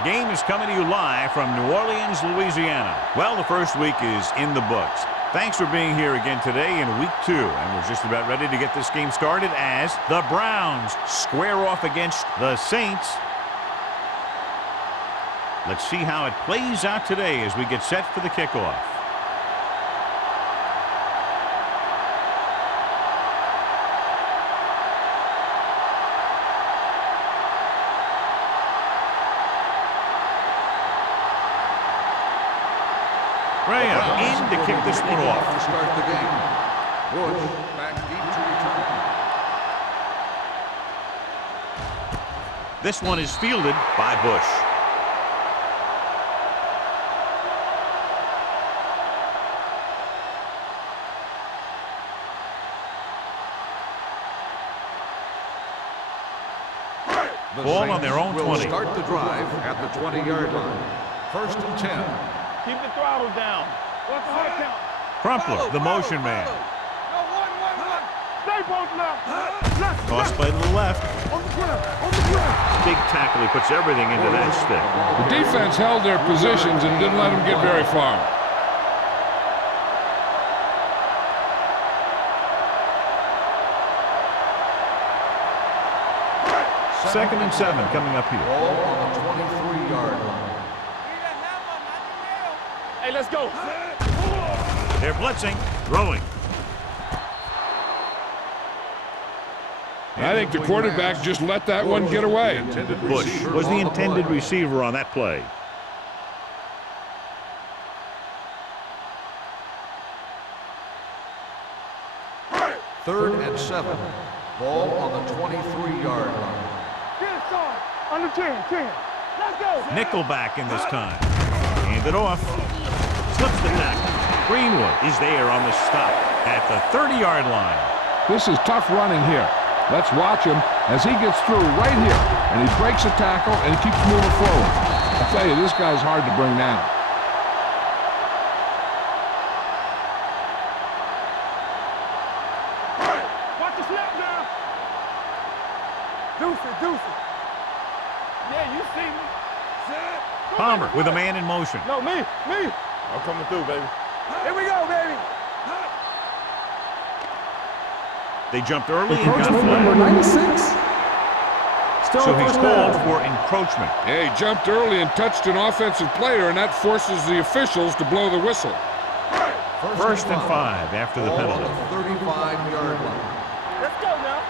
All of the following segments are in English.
Our game is coming to you live from New Orleans, Louisiana. Well, the first week is in the books. Thanks for being here again today in week 2. And we're just about ready to get this game started as the Browns square off against the Saints. Let's see how it plays out today as we get set for the kickoff. In to kick this one off. To start the game. Bush back deep to return. This one is fielded by Bush. Ball on their own 20. Will start the drive at the 20-yard line. 1st and 10. Keep the throttle down. What's the high count? Crumpler, the motion man. No, one. Stay both left. Toss play to the left. On the ground. Big tackle. He puts everything into that stick. The defense held their positions and didn't let them get very far. Second and 7 coming up here. Ball on the 23-yard line. Hey, let's go. They're blitzing, throwing. I think the quarterback just let that one get away. Bush was the intended receiver on that play. Third and 7. Ball on the 23-yard line. Get it started. Under 10. Let's go. Nickelback in this time. Hand it off. Slips the tackle. Greenwood is there on the stop at the 30-yard line. This is tough running here. Let's watch him as he gets through right here. And he breaks a tackle and he keeps moving forward. I tell you, this guy's hard to bring down. Watch the snap now. Deuce it. Yeah, you see me. Palmer with a man in motion. No, me. I'm coming through, baby. Here we go, baby. They jumped early and got Encroachment number flagged. 96. Still So he's first called down. for encroachment. Yeah, he jumped early and touched an offensive player, and that forces the officials to blow the whistle. First and 5 after the Ball on penalty. the 35-yard line. Let's go now.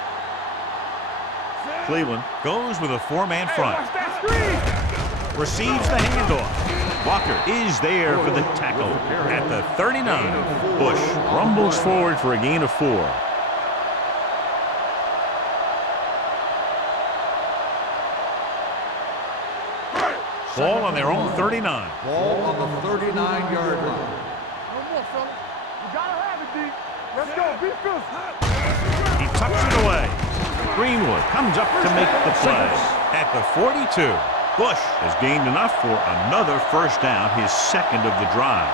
Cleveland goes with a 4-man Hey, front. watch that screen. Receives the handoff. Walker is there for the tackle at the 39. Bush rumbles forward for a gain of 4. Ball on their own 39. Ball on the 39-yard line. No more, fella. You gotta have it, D. Let's go. Be physical. He tucks it away. Greenwood comes up to make the play at the 42. Bush has gained enough for another first down, his second of the drive.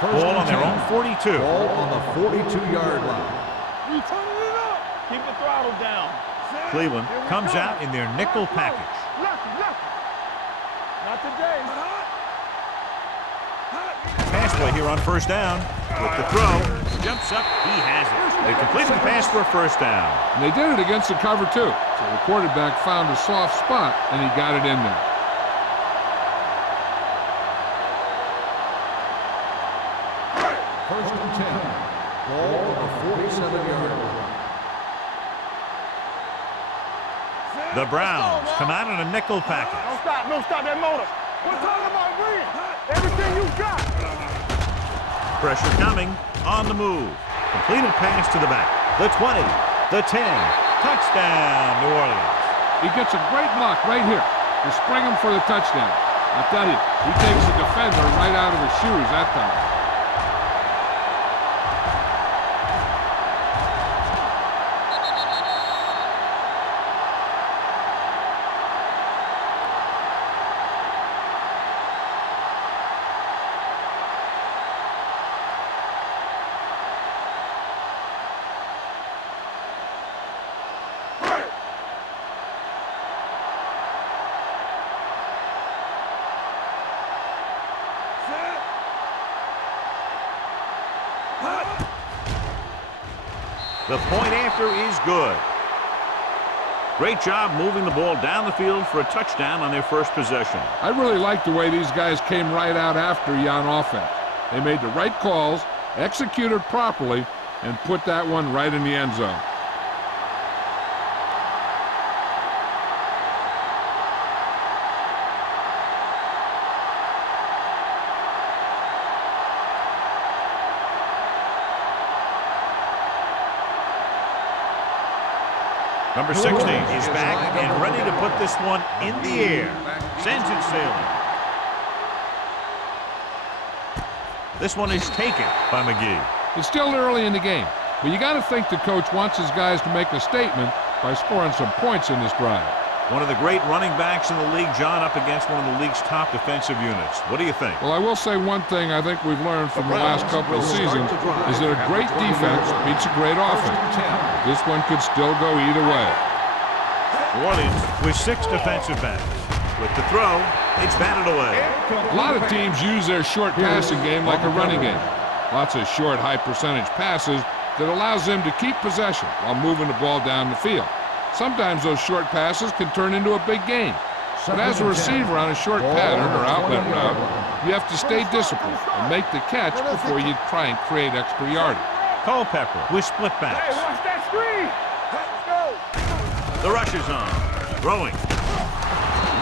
Ball on their own 42. Ball on the 42-yard line. You turning it up. Keep the throttle down. Cleveland comes out in their nickel package. Lefty. Not today. Pass play here on first down. With the throw, jumps up, he has it. They completed the pass for a first down. And they did it against the cover, too. So the quarterback found a soft spot, and he got it in there. First and 10. Ball on the 47-yard line. The Browns come out in a nickel package. Don't stop that motor. We're talking about win. Everything you got. Pressure coming, on the move. Completed pass to the back. The 20, the 10. Touchdown, New Orleans. He gets a great block right here to spring him for the touchdown. I tell you, he takes the defender right out of his shoes that time. The point after is good. Great job moving the ball down the field for a touchdown on their first possession. I really like the way these guys came right out after you on offense. They made the right calls, executed properly, and put that one right in the end zone. Number 16 is back and ready to put this one in the air. Sends it sailing. This one is taken by McGee. It's still early in the game, but you got to think the coach wants his guys to make a statement by scoring some points in this drive. One of the great running backs in the league, John, up against one of the league's top defensive units. What do you think? Well, I will say one thing I think we've learned from the last couple of seasons is that a great defense beats a great offense. This one could still go either way. New Orleans with 6 defensive backs. With the throw, it's batted away. A lot of teams use their short passing game like a running game. Lots of short, high-percentage passes that allows them to keep possession while moving the ball down the field. Sometimes those short passes can turn into a big game. But as a receiver on a short pattern or outlet route, you have to stay disciplined and make the catch before you try and create extra yardage. Culpepper with split backs. Hey, watch that screen. Let's go. The rush is on. Throwing.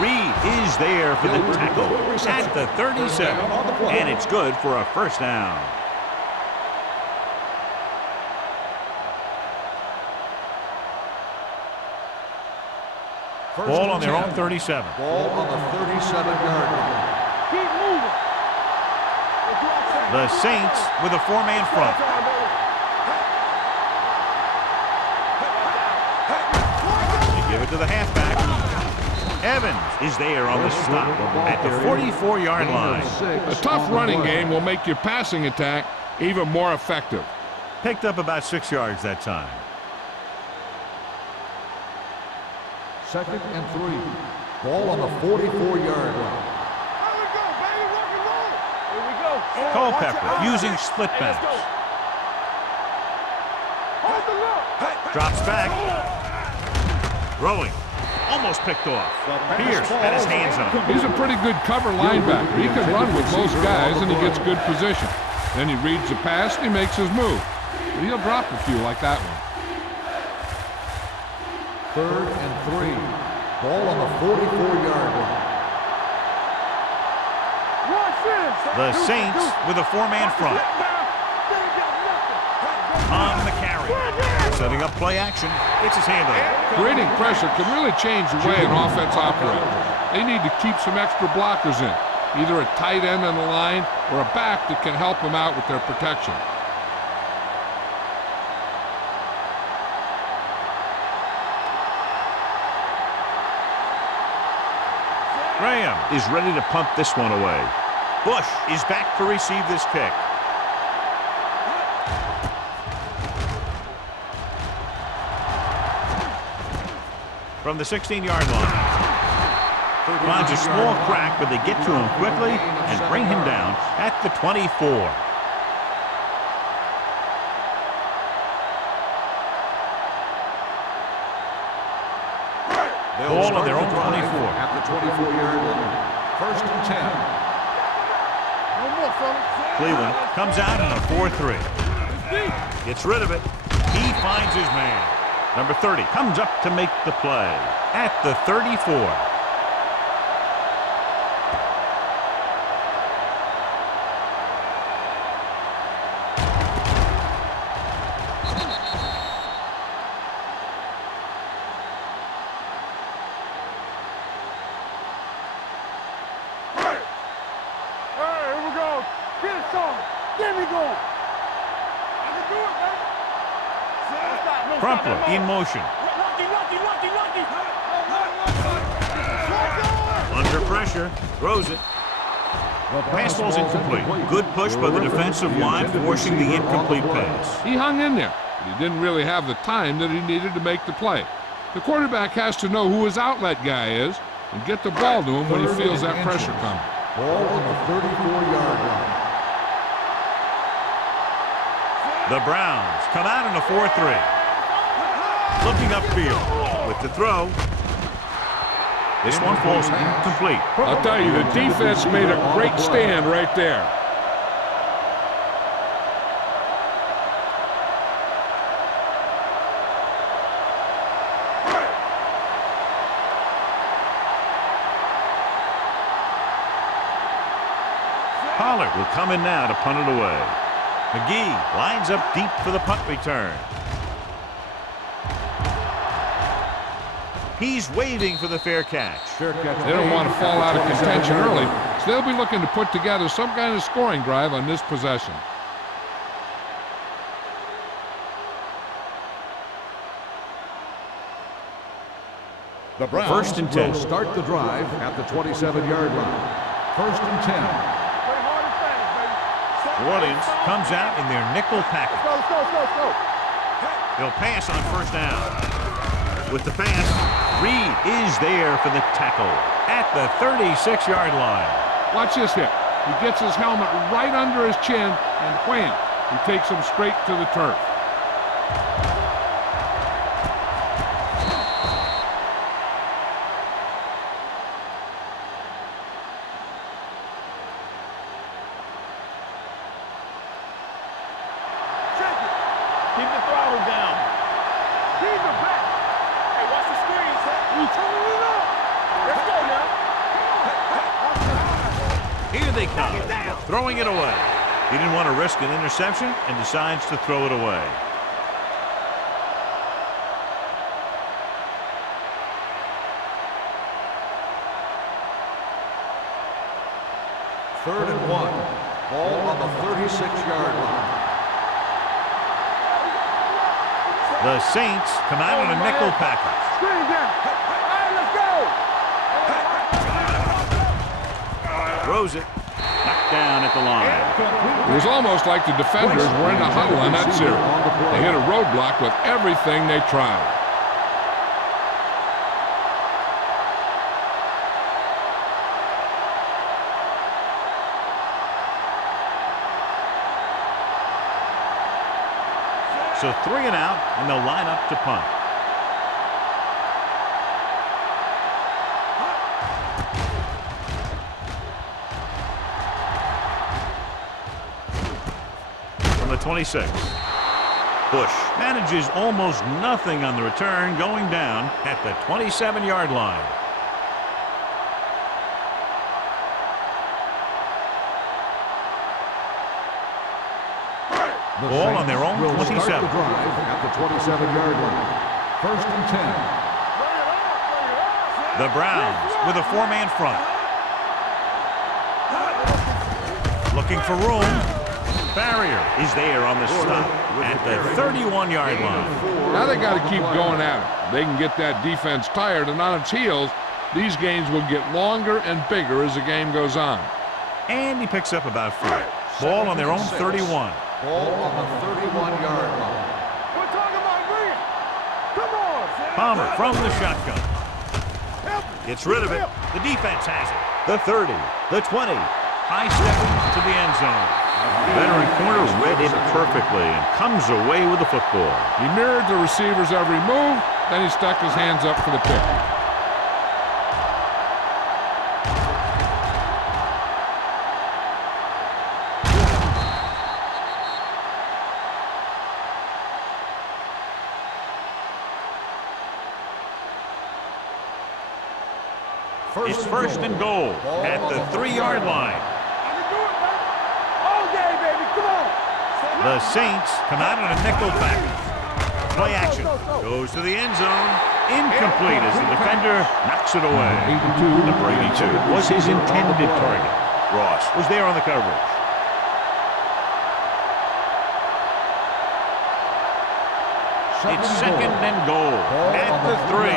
Reed is there for the tackle at the 37. And it's good for a first down. Ball on their own 37. Ball on the 37-yard line. Keep moving. The Saints with a 4-man front. They give it to the halfback. Evans is there on the stop at the 44-yard line. A tough running game will make your passing attack even more effective. Picked up about 6 yards that time. 2nd and 3. Ball on the 44-yard line. There we go, baby. Rock and roll. Here we go. Culpepper using split backs. Hold the look. Drops back. Throwing. Almost picked off. Pierce had his hands on him. He's a pretty good cover linebacker. He can run with most guys, and he gets good position. Then he reads the pass, and he makes his move. But he'll drop a few like that one. 3rd and 3. Ball on the 44-yard line. Watch this. The Saints with a 4-man front. On the carry. Setting up play action. It's his handoff. Creating pressure can really change the way an offense operates. They need to keep some extra blockers in, either a tight end on the line or a back that can help them out with their protection. Graham is ready to punt this one away. Bush is back to receive this kick. From the 16-yard line. Finds a small crack, but they get to him quickly and bring him down at the 24. Ball on their own 24. At the 24-yard line. 1st and 10. No more, fellas. Cleveland comes out in a 4-3. Gets rid of it. He finds his man. Number 30 comes up to make the play at the 34. Crumpler in motion. Under pressure, throws it. Pass ball's incomplete. Good push by the defensive line, forcing the incomplete pass. He hung in there, but he didn't really have the time that he needed to make the play. The quarterback has to know who his outlet guy is and get the ball to him when he feels that pressure coming. Ball on the 34-yard line. The Browns come out in a 4-3. Looking upfield with the throw. This one falls incomplete. I'll tell you, the defense made a great stand right there. Pollard will come in now to punt it away. McGee lines up deep for the punt return. He's waving for the fair catch. They don't want to fall out of contention early, so they'll be looking to put together some kind of scoring drive on this possession. The Browns First and 10. will start the drive at the 27-yard line. First and 10. Play hard and fast, baby. New Orleans comes out in their nickel package. Let's go. They'll pass on first down. With the pass, Reed is there for the tackle at the 36-yard line. Watch this hit. He gets his helmet right under his chin, and wham, he takes him straight to the turf. Keep the throttle down. Keep it back. Hey, watch the screen, son. You turning it up. Let's go now. Here they come, throwing it away. He didn't want to risk an interception and decides to throw it away. Third and 1. Ball on the 36-yard line. The Saints come out in a nickel package. Screen down. All right, let's go. Throws it. Knocked down at the line. It was almost like the defenders were in a huddle on that series. They hit a roadblock with everything they tried. So 3 and out, and they'll line up to punt. From the 26. Bush manages almost nothing on the return, going down at the 27-yard line. The Ball on their own Saints will 27. start the drive at the 27-yard line. First and 10. The Browns with a 4-man front. Looking for room. Barrier is there on the stop at the 31-yard line. Now they got to keep going at it. They can get that defense tired, and on its heels, these games will get longer and bigger as the game goes on. And he picks up about 4. Ball on their own 31. Ball on the 31-yard line. We're talking about bringing. Come on. Palmer from the shotgun. Gets rid of it. The defense has it. The 30. The 20. High stepping to the end zone. Veteran corner read it perfectly and comes away with the football. He mirrored the receiver's every move, then he stuck his hands up for the pick. It's first and goal at the 3-yard line. I can do it, baby. All day, baby. Come on. The Saints come out in a nickel package. Play action. Goes to the end zone. Incomplete as the defender knocks it away. Number 82 was his intended target. Ross was there on the coverage. It's second and goal at the 3.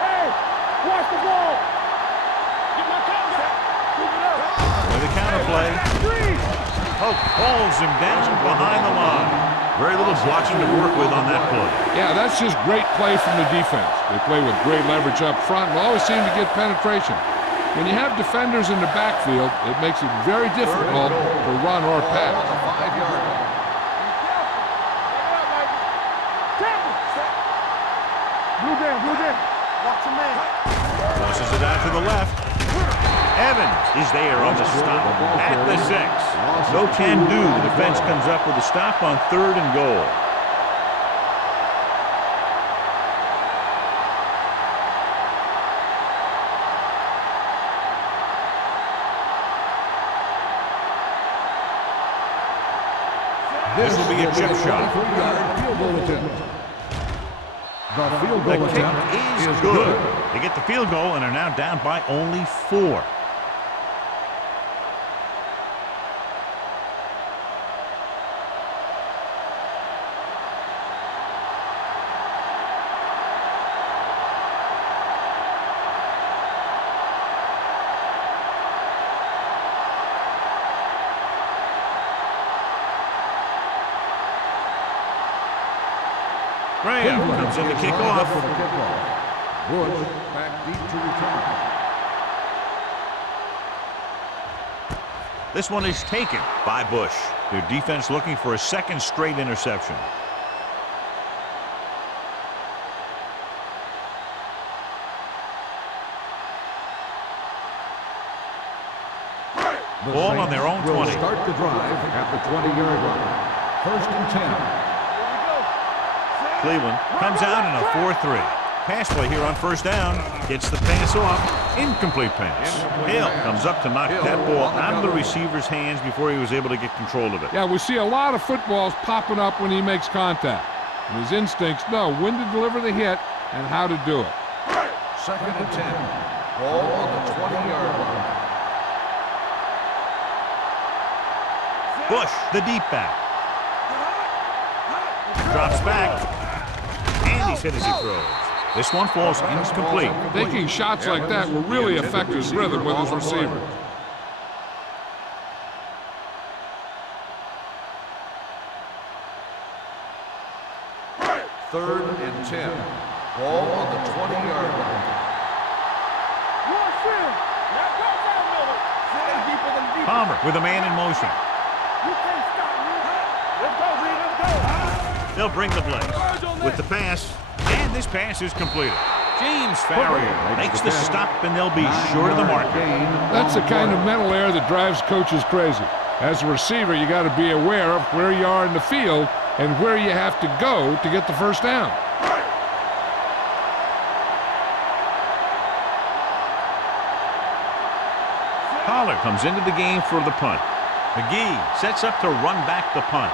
Hey, watch the ball. Get my counter. Keep it up. With the counter play, Pope hauls him down behind the line. Very little blocking to work with on that play. Yeah, that's just great play from the defense. They play with great leverage up front and always seem to get penetration. When you have defenders in the backfield, it makes it very difficult to run or Ball pass. on the 5-yard line. out to the left. Evans is there on the stop at the 6. No can-do. The defense comes up with a stop on 3rd and goal. This will be a chip shot. Field goal attempt. The field The goal kick attempt is good. They get the field goal and are now down by only 4. Graham comes in to kick off. Bush back deep to return. This one is taken by Bush. Their defense looking for a second straight interception. Ball on their own 20. Start the drive at the 20-yard line. 1st and 10. Cleveland comes out in a 4-3. Pass play here on 1st down. Gets the pass off. Incomplete pass. Hill comes up to knock that ball out of the receiver's hands before he was able to get control of it. Yeah, we see a lot of footballs popping up when he makes contact. And his instincts know when to deliver the hit and how to do it. 2nd and 10. Ball on the 20-yard line. Bush, the deep back. Drops back. And he's hit as he throws. This one falls incomplete. Taking shots like that will really affect his rhythm with his receiver. Third and 10. Ball on the 20-yard line. Palmer with a man in motion. They'll bring the blitz with the pass, and this pass is completed. James Farrier makes the stop, and they'll be short of the mark. That's the kind of mental error that drives coaches crazy. As a receiver, you got to be aware of where you are in the field and where you have to go to get the 1st down. Pollard comes into the game for the punt. McGee sets up to run back the punt.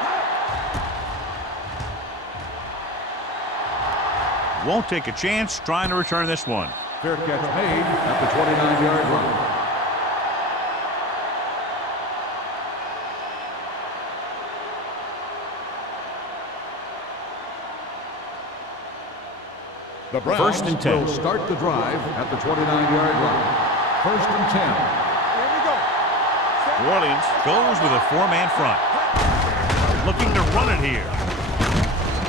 Won't take a chance trying to return this one. Fair catch made at the 29-yard line. The Browns 1st and 10. will start the drive at the 29-yard line. 1st and 10. New Orleans goes with a 4-man front. Looking to run it here.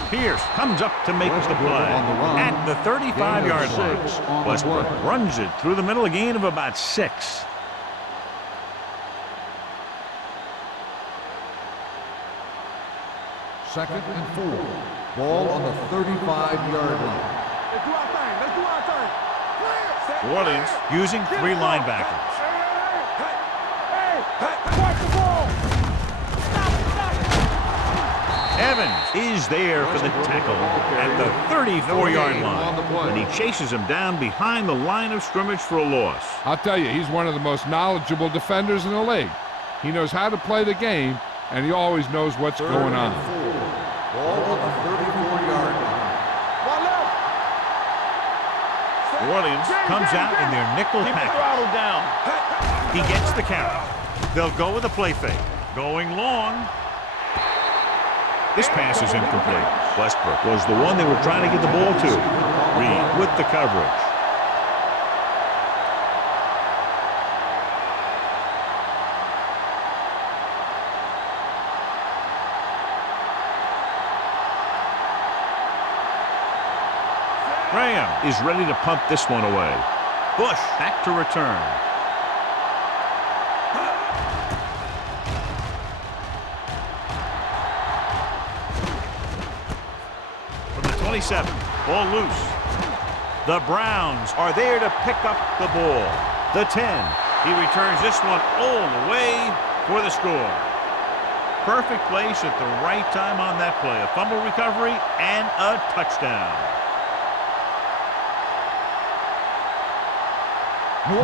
Pierce comes up to make the play at the 35-yard line. Westbrook runs it through the middle, a gain of about 6. Second and 4. Ball on the 35-yard line. New Orleans using 3 linebackers. Evans is there for the tackle at the 34-yard line. And he chases him down behind the line of scrimmage for a loss. I'll tell you, he's one of the most knowledgeable defenders in the league. He knows how to play the game, and he always knows what's going on. Ball on the 34-yard line. New Orleans comes out in their nickel package. He gets the count. They'll go with a play fake. Going long. This pass is incomplete. Westbrook was the one they were trying to get the ball to. Reed with the coverage. Graham is ready to punt this one away. Bush back to return. From the 27, ball loose. The Browns are there to pick up the ball. The 10. He returns this one all the way for the score. Perfect place at the right time on that play. A fumble recovery and a touchdown.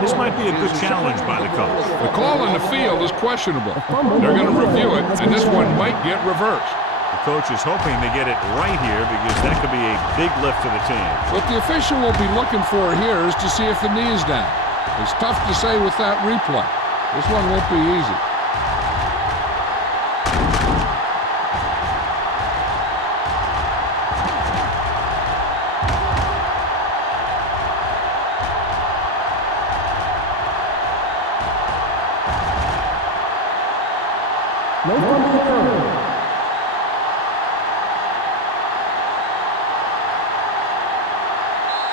This might be a good challenge by the coach. The call on the field is questionable. They're going to review it, and this one might get reversed. The coach is hoping to get it right here because that could be a big lift for the team. What the official will be looking for here is to see if the knee is down. It's tough to say with that replay. This one won't be easy.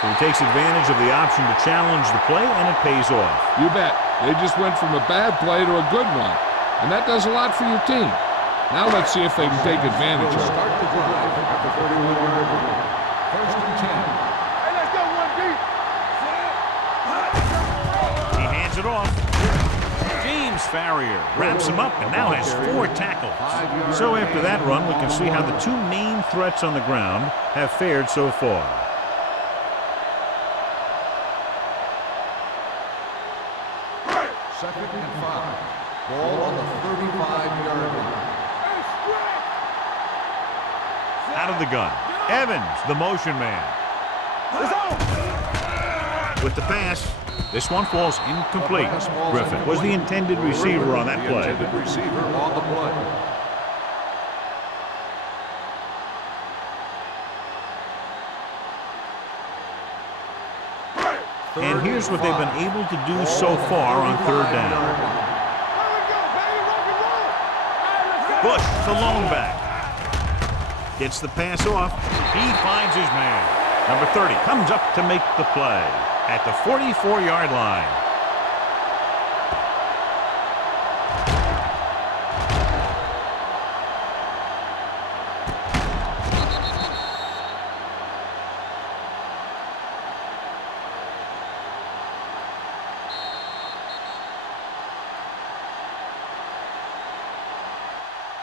So he takes advantage of the option to challenge the play, and it pays off. You bet. They just went from a bad play to a good one. And that does a lot for your team. Now let's see if they can take advantage of it. Start the drive at the 31-yard line. First and 10. Hey, let's go, one deep. He hands it off. James Farrier wraps him up and now has 4 tackles. So after that run, we can see how the two main threats on the ground have fared so far. Second and 5. Ball on the 35-yard line. Out of the gun. Evans, the motion man. With the pass, this one falls incomplete. Griffin was the intended receiver on that play. Intended receiver on the play. And here's what they've been able to do so far on third down. Bush, the lone back. Gets the pass off. He finds his man. Number 30 comes up to make the play at the 44-yard line.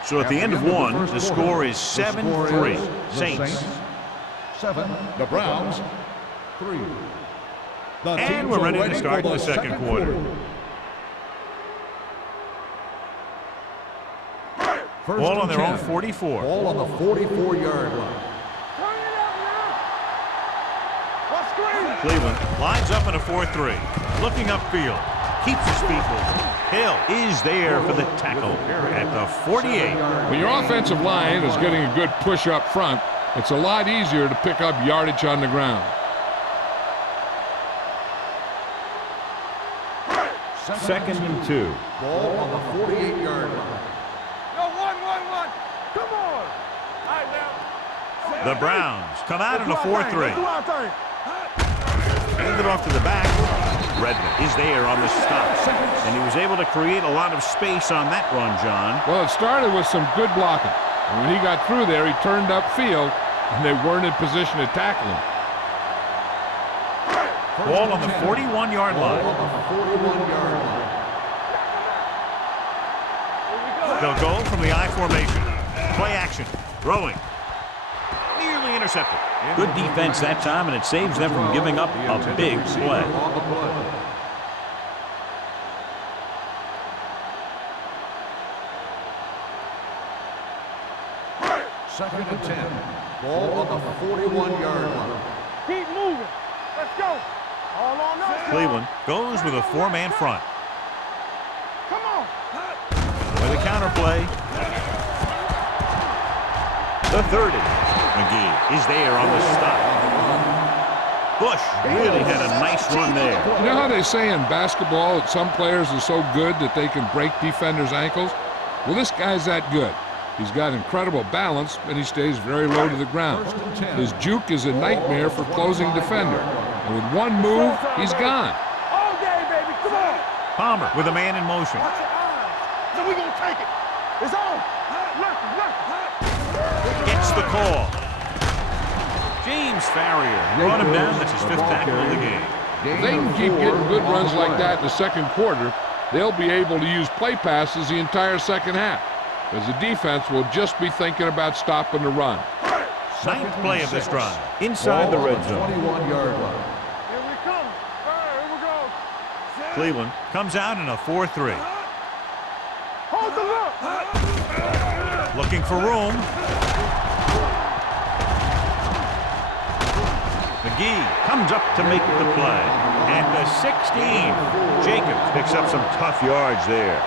So at the end of one, the score is 7-3. Saints. 7. The Browns. 3. And we're ready to start the second quarter. Ball on their own 44. Ball on the 44-yard line. Cleveland lines up in a 4-3. Looking upfield. Keeps his feet moving. Hill is there for the tackle at the 48. When your offensive line is getting a good push up front, it's a lot easier to pick up yardage on the ground. Second and 2. Ball on the 48-yard line. Yo, one. Come on. All right, now. The Browns come out in a 4-3. Do our thing. Hand it off to the back. Redmond is there on the stop. And he was able to create a lot of space on that run, John. Well, it started with some good blocking. And when he got through there, he turned upfield, and they weren't in position to tackle him. Ball on the 41-yard line. Ball on the 41-yard line. They'll go from the I formation. Play action. Throwing. Nearly intercepted. Good defense that time, and it saves them from giving up a big play. On the play. Second and 10. Ball on the 41-yard line. Keep moving. Let's go. All on us. Cleveland goes with a 4-man front. Come on. With a counter play. The 30. McGee is there on the stop. Bush really had a nice run there. You know how they say in basketball that some players are so good that they can break defenders' ankles? Well, this guy's that good. He's got incredible balance, and he stays very low to the ground. His juke is a nightmare for closing defender. And with one move, he's gone. All day, baby. Come on. Palmer with a man in motion. Watch your eyes. So we gonna take it. It's on. Left. Gets the call. James Farrier brought him down. That's his 5th tackle of the game. If they can keep getting good runs like that in the second quarter, they'll be able to use play passes the entire second half, as the defense will just be thinking about stopping the run. 9th play of this drive, inside the red zone. 21-yard line. Here we come. All right, here we go. Cleveland comes out in a 4-3. Hold the look. Looking for room. McGee comes up to make the play. At the 16, Jacobs picks up some tough yards there.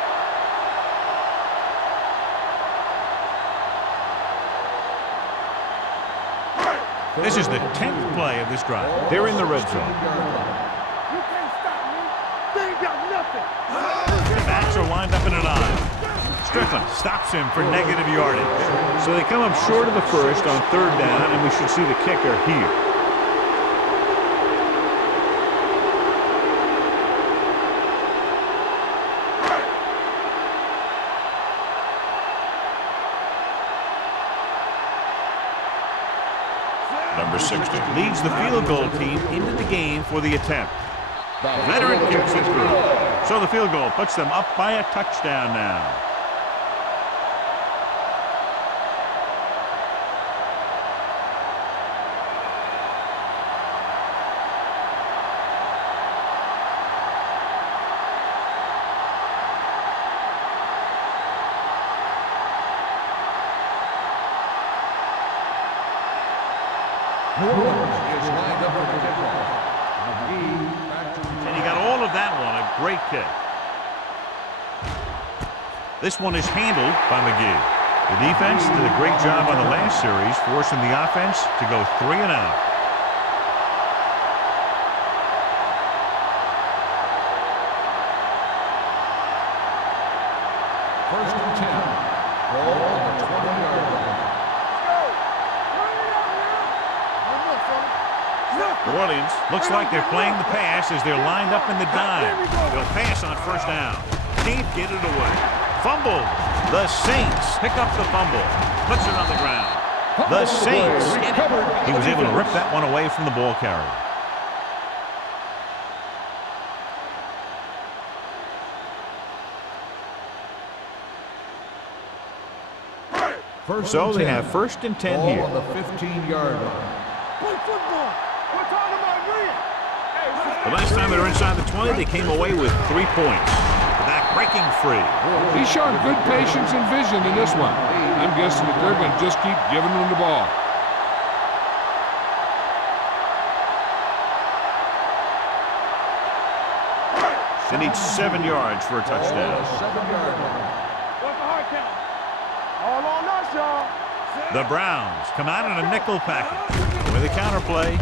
This is the 10th play of this drive. They're in the red zone. You can't stop me. They ain't got nothing. The backs are lined up in an eye. Strickland stops him for negative yardage. So they come up short of the first on 3rd down, and we should see the kicker here. Number 60 leads the field goal team into the game for the attempt. Veteran kicks it through. So the field goal puts them up by a touchdown now. New Orleans is lined up for the kickoff. McGee back to And he got all of that one, a great kick. This one is handled by McGee. The defense did a great job on the last series, forcing the offense to go 3 and out. First and 10. Ball on the 20-yard line. New Orleans looks like they're playing the pass as they're lined up in the dime. They'll pass on 1st down. Can't get it away. Fumbled. The Saints pick up the fumble. Puts it on the ground. The Saints get it. He was able to rip that one away from the ball carrier. So they have 1st and 10 Ball here. on the 15-yard line. Play football. We're talking about Green. Hey, The last time they were inside the 20, they came away with 3 points. The back breaking free. He's shown good patience and vision in this one. I'm guessing that they're going to just keep giving him the ball. They need 7 yards for a Ball on touchdown. the 7-yard line. what's the hard count? All on us, y'all. The Browns come out in a nickel package with a counterplay.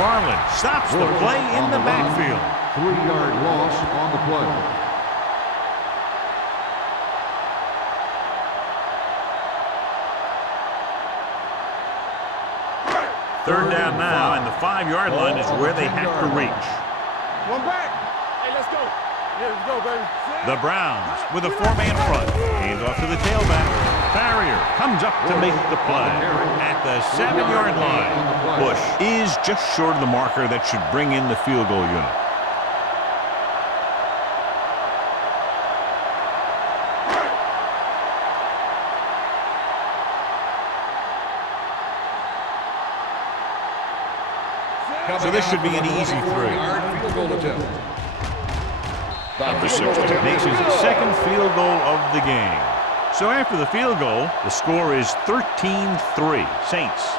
Farland stops the play in the backfield. 3-yard loss on the play. Third down now, and the 5-yard line is where they have to reach. One back. Hey, let's go. Yeah, let's go, baby. The Browns with a 4-man front. Hands off to the tailback. Farrier comes up to make the play at the 7-yard line. Bush is just short of the marker that should bring in the field goal unit. So this should be an easy 3. Field goal attempt. Number 60 makes his 2nd field goal of the game. So after the field goal, the score is 13-3 Saints.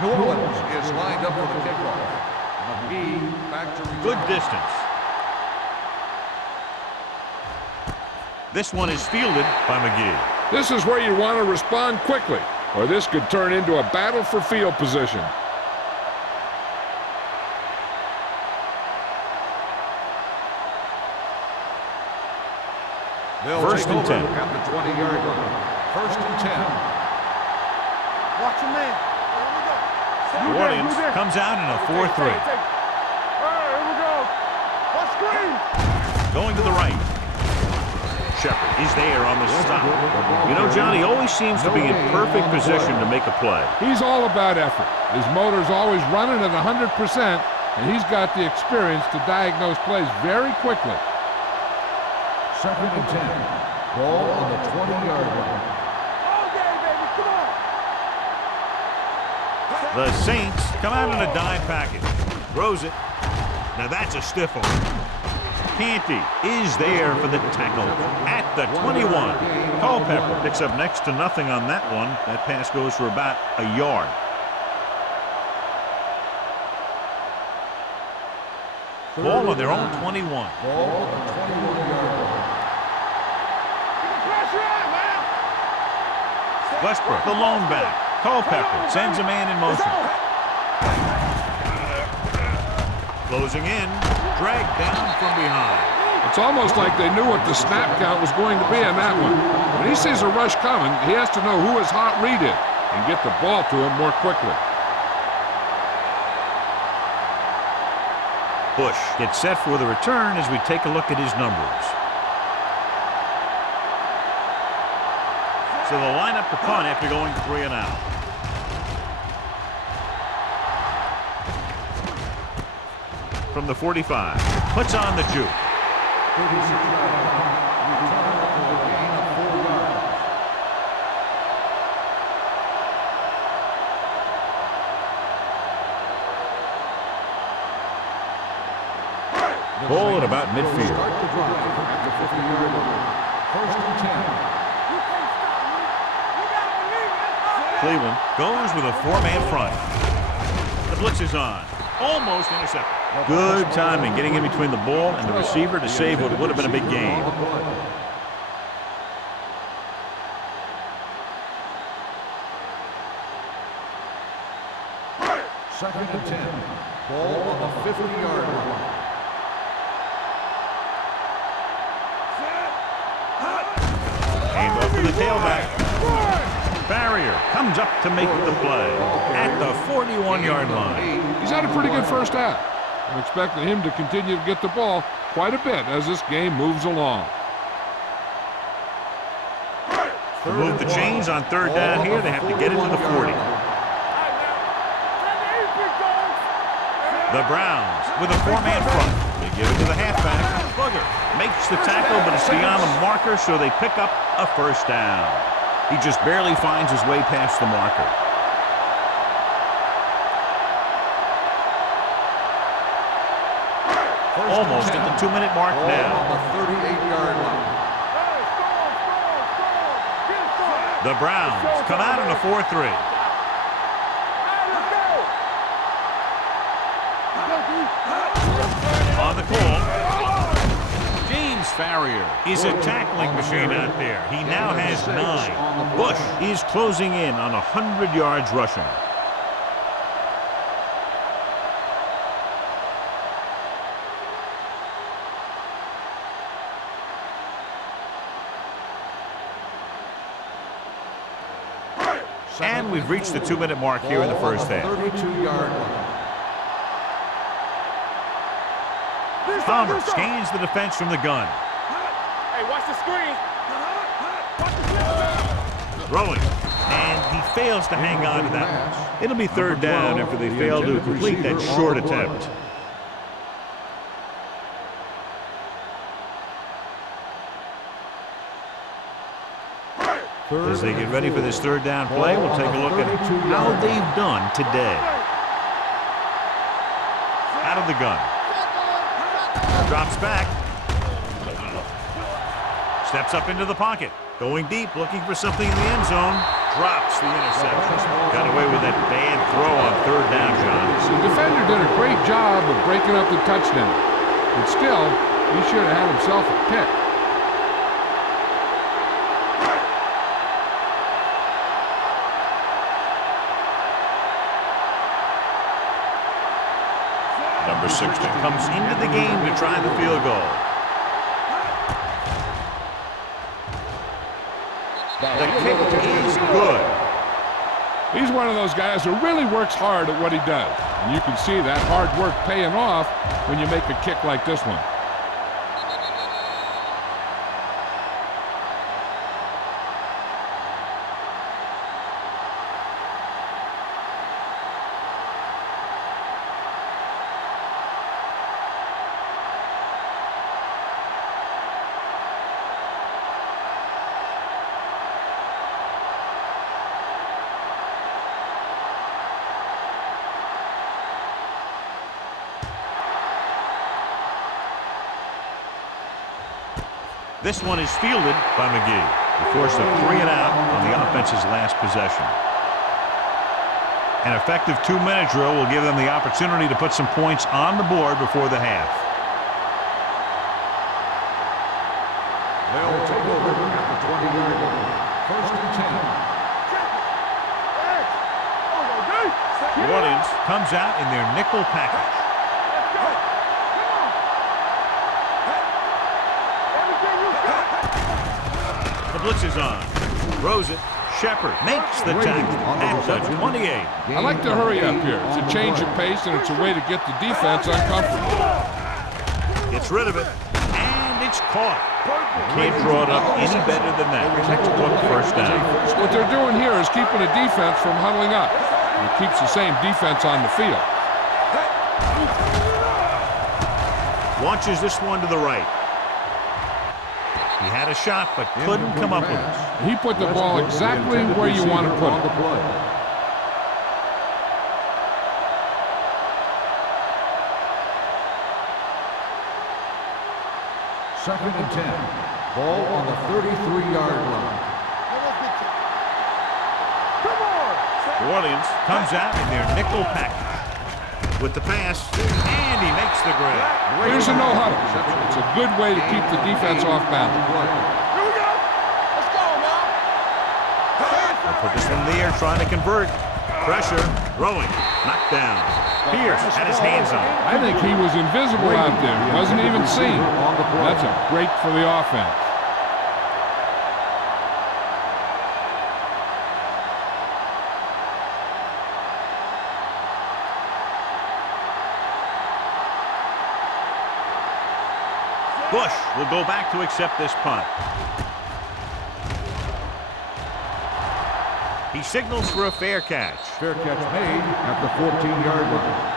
New Orleans is lined up for the kickoff. McGee back to return. Good distance. This one is fielded by McGee. This is where you want to respond quickly, or this could turn into a battle for field position. They'll First take and over 10. at the 20-yard line. First and 10. Watch your man. New Orleans comes out in a 4-3. All right, here we go. Watch screen. Going to the right. Shepard is there on the stop. You know, John, he always seems to be in perfect position to make a play. He's all about effort. His motor's always running at 100%, and he's got the experience to diagnose plays very quickly. Second and 10. Ball on the 20-yard line. All day, baby. Come on. The Saints come out in a dime package. Throws it. Now that's a stiff one. Canty is there for the tackle at the 21. Culpepper picks up next to nothing on that one. That pass goes for about a yard. Ball on their own 21. Ball on the 21-yard line. Pressure on, man. Westbrook, the lone back. Culpepper sends a man in motion. Closing in, dragged down from behind. It's almost like they knew what the snap count was going to be on that one. When he sees a rush coming, he has to know who his hot read is and get the ball to him more quickly. Bush gets set for the return as we take a look at his numbers. So they'll line up to punt after going 3 and out. From the 45, puts on the juke. 36-yard line. Return for the gain of 4 yards. Ball at about midfield. Start the drive at the 50-yard line. First and 10. Cleveland goes with a 4-man front. The blitz is on. Almost intercepted. Good timing getting in between the ball and the receiver to save what would have been a big gain. Second and 10. Ball on the 50-yard line. Hand off to the tailback. Barrier comes up to make the play at the 41-yard line. He's had a pretty good first half. I'm expecting him to continue to get the ball quite a bit as this game moves along. To move the chains on third down here, they have to get into the 40. The Browns with a 4-man front. They give it to the halfback. Booger makes the tackle, but it's beyond the marker, so they pick up a first down. He just barely finds his way past the marker. Almost at the 2-minute mark now. On the 38-yard line. The Browns come out in a 4-3. On the call, James Farrier is a tackling machine out there. He now has 9. Bush is closing in on 100 yards rushing. And we've reached the 2-minute mark here in the first half. 32-yard line. Palmer scans the defense from the gun. Hey, watch the screen. Throwing. And he fails to hang on to that. It'll be third down after they fail to complete that short attempt. As they get ready for this third down play, we'll take a look at how they've done today. Out of the gun. Drops back. Steps up into the pocket. Going deep, looking for something in the end zone. Drops the interception. Got away with that bad throw on third down, John. The defender did a great job of breaking up the touchdown. But still, he should have had himself a pick. Number 16 comes into the game to try the field goal. The kick is good. He's one of those guys who really works hard at what he does. And you can see that hard work paying off when you make a kick like this one. This one is fielded by McGee. The force of 3 and out on the offense's last possession. An effective 2-minute drill will give them the opportunity to put some points on the board before the half. They'll take over at the 20-yard line. First and 10. New Orleans comes out in their nickel package. The blitz is on. Throws it. Shepard makes the tackle at the 28. I like to hurry up here. It's a change of pace, and it's a way to get the defense uncomfortable. Gets rid of it, and it's caught. Can't draw it up any better than that. Textbook first down. What they're doing here is keeping the defense from huddling up. And it keeps the same defense on the field. Launches this one to the right. He had a shot, but couldn't come up with it. He put the ball exactly where you want to put it. Second and 10. Ball on the 33-yard line. New Orleans comes out in their nickel package. With the pass, and he makes the grab. Here's a no huddle. It's a good way to keep the defense off balance. Here we go. Let's go, man. They'll put this one in the air, trying to convert. Pressure, throwing, knocked down. Pierce had his hands on it. I think he was invisible out there. He wasn't even seen. That's a break for the offense. Bush will go back to accept this punt. He signals for a fair catch. Fair catch made at the 14-yard line.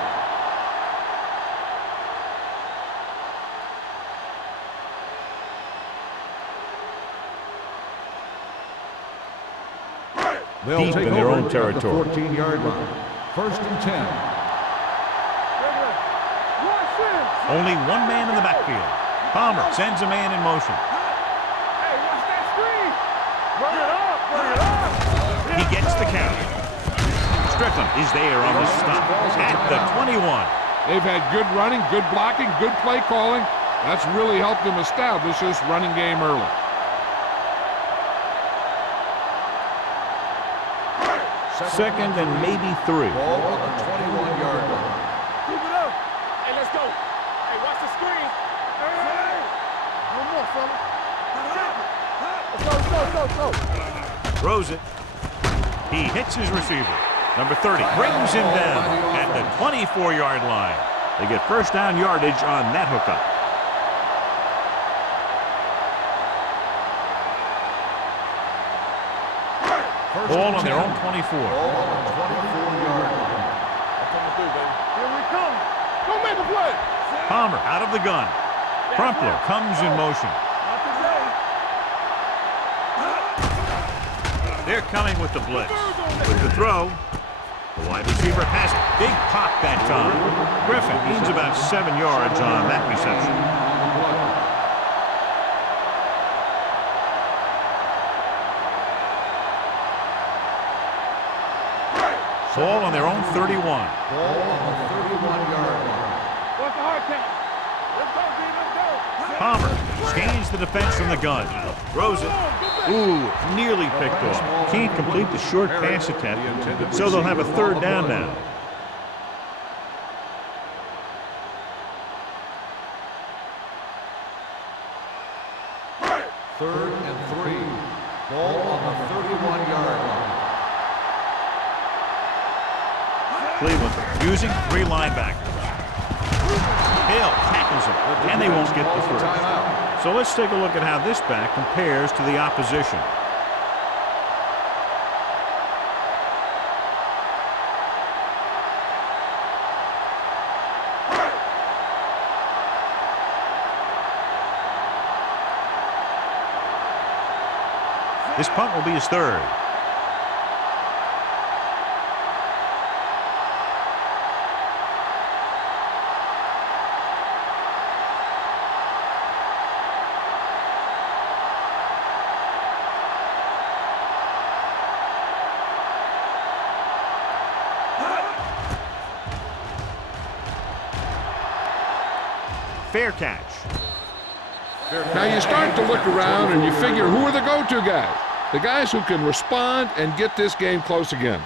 They'll Deep take in their over own territory. at the 14-yard line. First and 10. Only one man in the backfield. Palmer sends a man in motion. Hey, watch that screen. Bring it up, bring it up. He gets the count. Strickland is there on the stop at the 21. They've had good running, good blocking, good play calling. That's really helped them establish this running game early. Second and maybe 3. Ball on the 21-yard line. Keep it up. Hey, let's go. Hey, watch the screen. Hey. One more, fella. Let's go. Throws it. He hits his receiver. Number 30 brings him down at the 24-yard line. They get first down yardage on that hookup. Ball on their own 24. Ball on the 24-yard line. Here we come. Go make a play. Palmer out of the gun. Crumpler comes in motion. Not today. They're coming with the blitz. With the throw, the wide receiver has it. Big pop that time. Griffin gains about 7 yards on that reception. Ball on their own 31. Ball on the 31-yard line. What's the hard count? Let's go, D. Let's go. Palmer scans the defense from the gun. Throws it. Ooh, nearly picked off. Can't complete the short pass attempt, so they'll have a third down now. Third and 3. Ball on the 31-yard line. Cleveland using 3 linebackers. Hill tackles him, and they won't get the first. So let's take a look at how this back compares to the opposition. This punt will be his third. Fair catch. Now you start to look around and you figure, who are the go-to guys? The guys who can respond and get this game close again.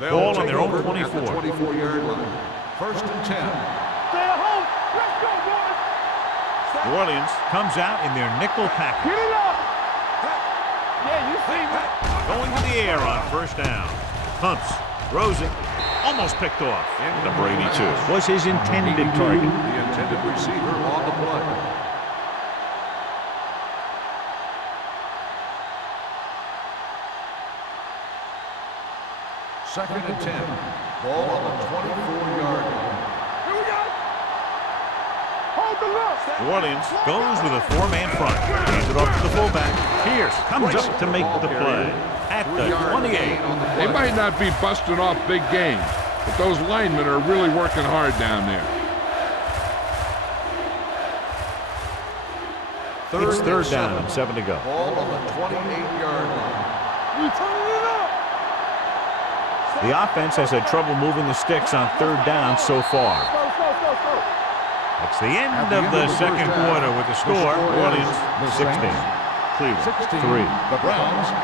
Ball on their own 24. 24-yard line. First and 10. Stay at home. Let's go, boys. New Orleans comes out in their nickel package. Get it up. Yeah, you see me. Going to the air on first down. Pumps, throws it, almost picked off. Number 82 was his intended target. The intended receiver on the play. Second and 10. Ball on the 24-yard line. Here we go. Hold the look. New Orleans goes with a 4-man front. Hands it off to the fullback. Pierce comes up to make the play at the 28. They might not be busting off big games, but those linemen are really working hard down there. It's third down and 7 to go. Ball on the 28-yard line. You turning it up. The offense has had trouble moving the sticks on third down so far. Go. It's the end of the second quarter with the score. New Orleans 16. Cleveland 16. 3. The Browns 3.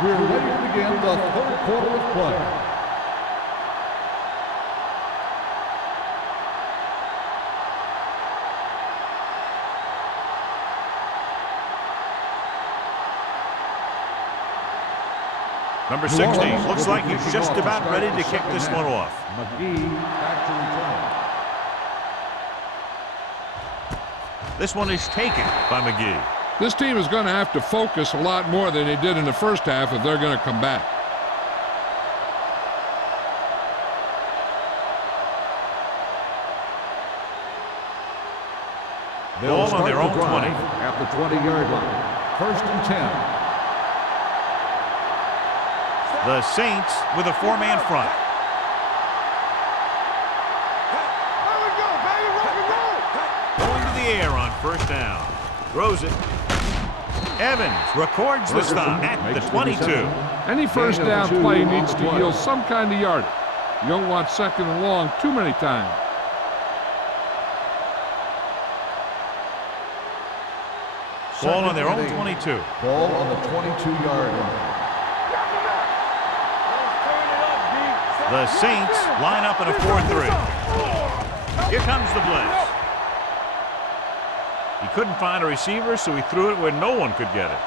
We're ready to begin the third quarter of play. Number 60 looks like he's just about ready to kick this one off. McGee back to return. This one is taken by McGee. This team is going to have to focus a lot more than they did in the first half if they're going to come back. Ball on their own 20. At the 20-yard line. First and 10. The Saints with a 4-man front. There we go, baby. Rock and roll. Going to the air on first down. Throws it. Evans records the stop at the 22. Any first down play needs to yield some kind of yardage. You don't want second and long too many times. Ball on their own 22. Ball on the 22-yard line. The Saints line up in a 4-3. Here comes the blitz. He couldn't find a receiver, so he threw it where no one could get it.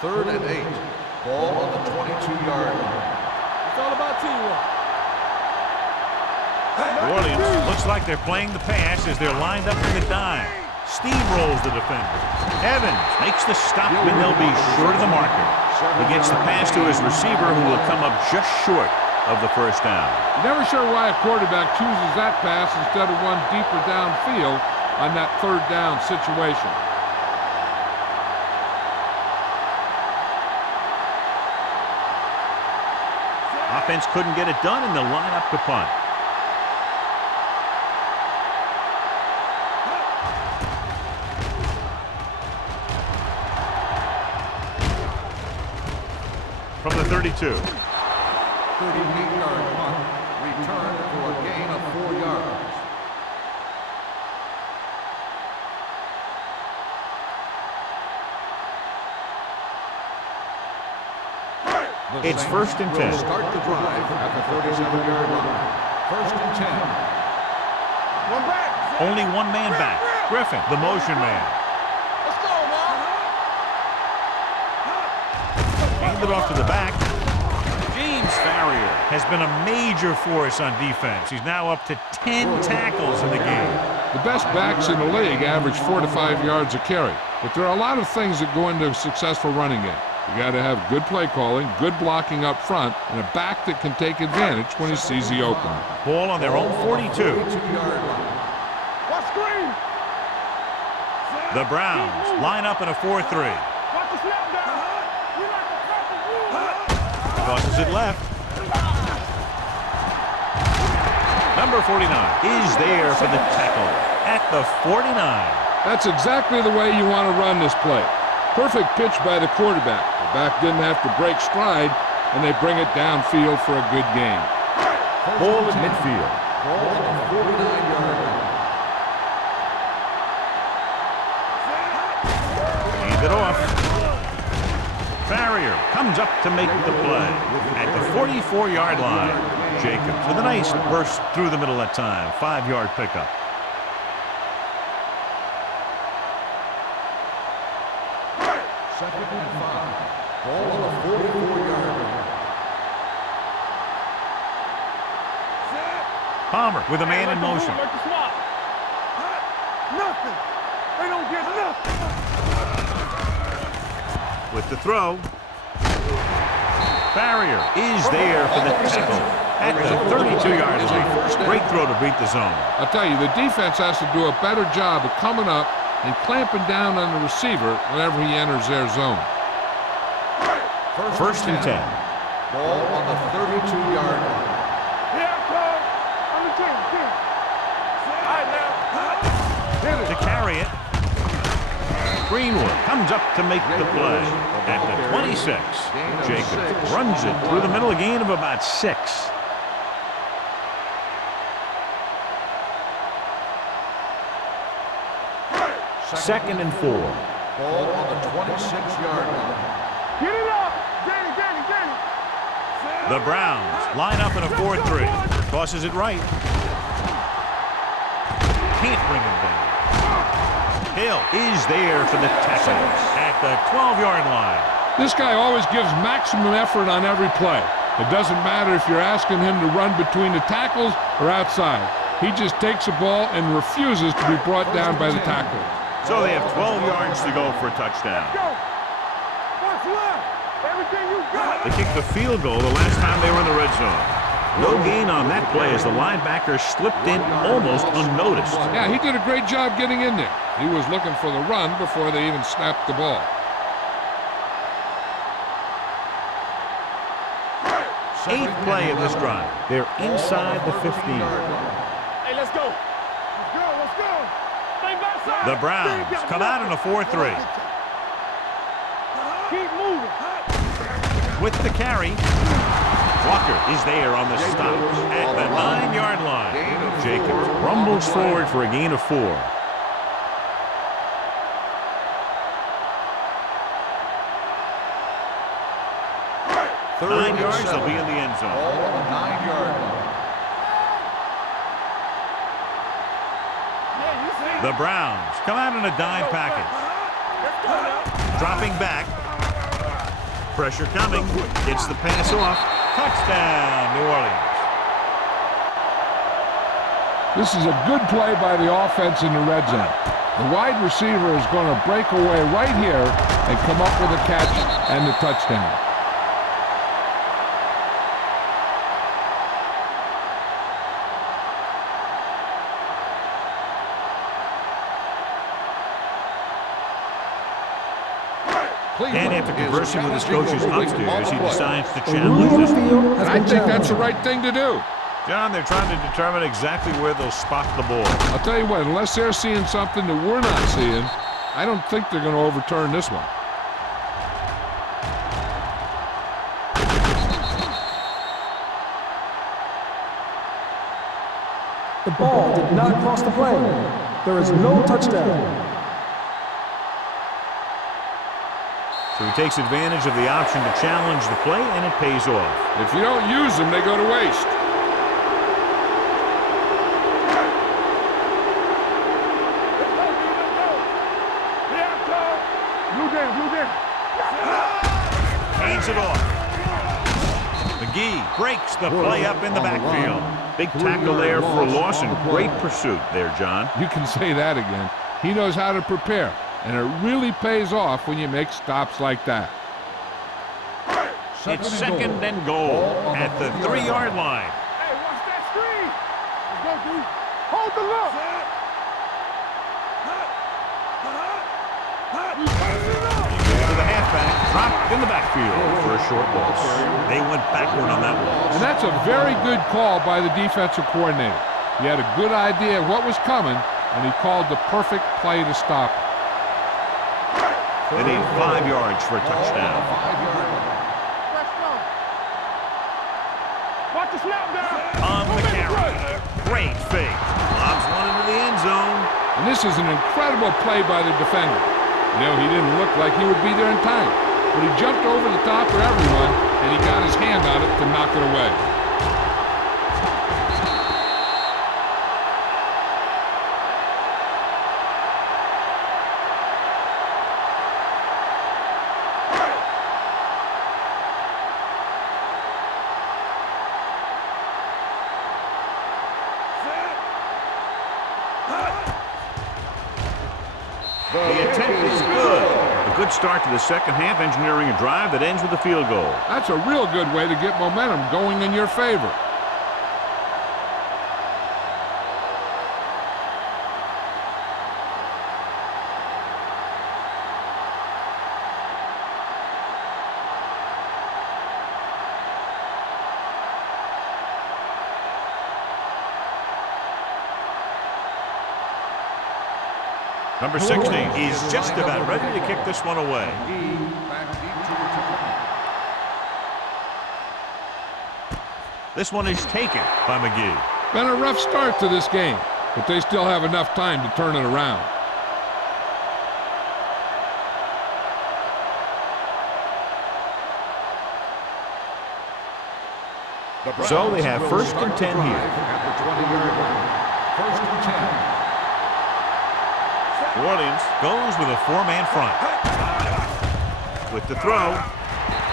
Third and 8. Ball on the 22-yard line. It's all about teamwork. New Orleans looks like they're playing the pass as they're lined up in the dime. Steamrolls the defender. Evans makes the stop, and they'll be short of the marker. He gets the pass to his receiver, who will come up just short of the first down. Never sure why a quarterback chooses that pass instead of one deeper downfield on that third down situation. Offense couldn't get it done, and they'll line up to punt. From the 32. 38-yard punt. Return for a gain of 4 yards. It's first and 10. Start the drive at the 37-yard line. First and 10. One back. Only one man back. Griffin, the motion man. Let's go, man. Hand it off to the back. James Farrier has been a major force on defense. He's now up to 10 tackles in the game. The best backs in the league average 4 to 5 yards a carry. But there are a lot of things that go into a successful running game. You got to have good play calling, good blocking up front, and a back that can take advantage when he sees the opening. Ball on their own 42. Watch screen. The Browns line up in a 4-3. Watch the snap down. We like the proper rule. Tosses it left. Number 49 is there for the tackle at the 49. That's exactly the way you want to run this play. Perfect pitch by the quarterback. The back didn't have to break stride, and they bring it downfield for a good gain. Ball at midfield. Ball on the 49-yard line. Hand it off. Farrier comes up to make the play at the 44-yard line. Jacobs with a nice burst through the middle that time. 5-yard pickup. Second and 5. Ball on the 44-yard line. Palmer with a man in motion. Like the swap. Nothing. They don't get nothing. With the throw. Farrier is there for the tackle at the 32-yard line. Great throw to beat the zone. I'll tell you, the defense has to do a better job of coming up and clamping down on the receiver whenever he enters their zone. First and 10. Ball on the 32-yard line. Here I come. On the 10. All right, now. To carry it. Greenwood comes up to make the play at the 26. Jacobs runs it through the middle, a gain of about 6. Second and 4. Ball on the 26-yard line. Get it up. Get it. The Browns line up in a 4-3. Tosses it right. Can't bring him down. Hill is there for the tackle at the 12-yard line. This guy always gives maximum effort on every play. It doesn't matter if you're asking him to run between the tackles or outside. He just takes the ball and refuses to be brought down by the tackle. So they have 12 yards to go for a touchdown. Go. What's left? Everything you got. They kicked the field goal the last time they were in the red zone. No gain on that play as the linebacker slipped in almost unnoticed. Yeah, he did a great job getting in there. He was looking for the run before they even snapped the ball. Eighth play of this drive. They're inside the 15. Hey, let's go. Let's go. Stay backside. The Browns come out in a 4-3. Keep moving. With the carry. Walker is there on the stop at the 9-yard line. Jacobs rumbles forward for a gain of 4. Third 9 and yards, 7. they'll be in the end zone. Ball on the 9-yard line. The Browns come out in a dime package. Dropping back. Pressure coming. Gets the pass off. Touchdown, New Orleans. This is a good play by the offense in the red zone. The wide receiver is going to break away right here and come up with a catch and the touchdown. And after conversing with his coaches upstairs, he decides to challenge this one. And I think that's the right thing to do. John, they're trying to determine exactly where they'll spot the ball. I'll tell you what, unless they're seeing something that we're not seeing, I don't think they're going to overturn this one. The ball did not cross the plane. There is no touchdown. So he takes advantage of the option to challenge the play, and it pays off. If you don't use them, they go to waste. Hands it off. McGee breaks the play up in the backfield. Big tackle there for a loss and great pursuit there, John. You can say that again. He knows how to prepare, and it really pays off when you make stops like that. It's second and goal at the 3-yard line. Hey, watch that screen. Let's go, D. Hold the look. To the halfback, dropped in the backfield for a short loss. They went backward on that one. And that's a very good call by the defensive coordinator. He had a good idea of what was coming, and he called the perfect play to stop it. They need 5 yards for a touchdown. Let's go. Watch the snap down. On the carry. Great fake. Lobs one into the end zone. And this is an incredible play by the defender. You know, he didn't look like he would be there in time, but he jumped over the top of everyone, and he got his hand on it to knock it away. The attempt is good. A good start to the second half, engineering a drive that ends with a field goal. That's a real good way to get momentum going in your favor. Number 16 is just about ready to kick this one away. This one is taken by McGee. Been a rough start to this game, but they still have enough time to turn it around. So they have first and 10 here. At the 20-yard line. First and 10. New Orleans goes with a 4-man front. With the throw,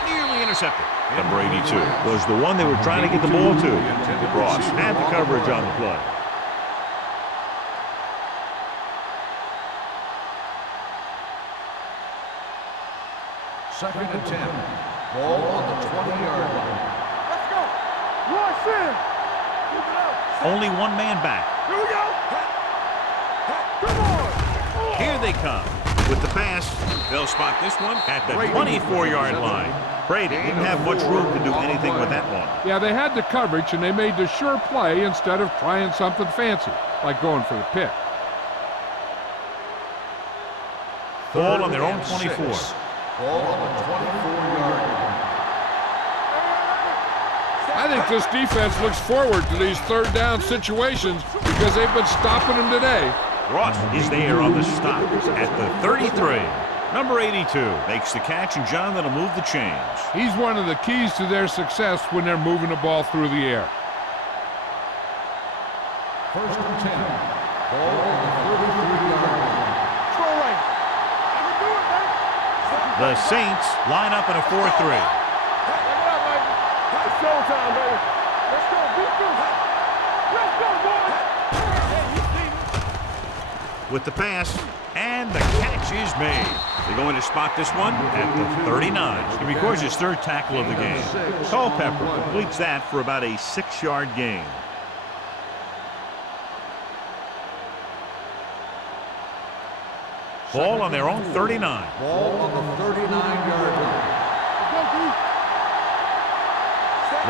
nearly intercepted. Number 82 was the one they were trying to get the ball to. Ross had the coverage on the play. Second and 10. Ball on the 20-yard line. Let's go. Royce in. Move it up. Only one man back. Here we go. Come on. Here they come. With the pass, they'll spot this one at the 24-yard line. Brady didn't have much room to do anything with that one. Yeah, they had the coverage, and they made the sure play instead of trying something fancy, like going for the pick. Ball on their own 24. Ball on the 24-yard line. I think this defense looks forward to these third down situations because they've been stopping them today. Ross is there on the stop at the 33. Number 82 makes the catch, and John, that'll move the chains. He's one of the keys to their success when they're moving the ball through the air. First and 10. Ball on the 33-yard line. Throw right. I can do it, man. The Saints line up in a 4-3. Check it out, baby. It's showtime, baby. Let's go. Beat you. Let's go, boy. Hey, you see me? With the pass, and the catch is made. They're going to spot this one at the 39. He records his third tackle of the game. Culpepper completes that for about a 6-yard gain. Ball on their own 39. Ball on the 39-yard line. Let's go, D.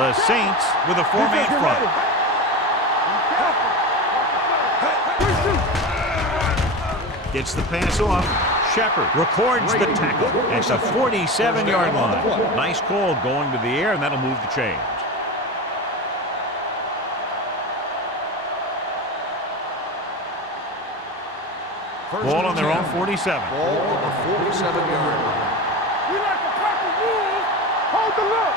The Saints with a 4-man front. Gets the pass off. Shepard records the tackle at the 47-yard line. Nice call going to the air, and that'll move the chains. Ball on their own 47. Ball on the 47-yard line. With the look.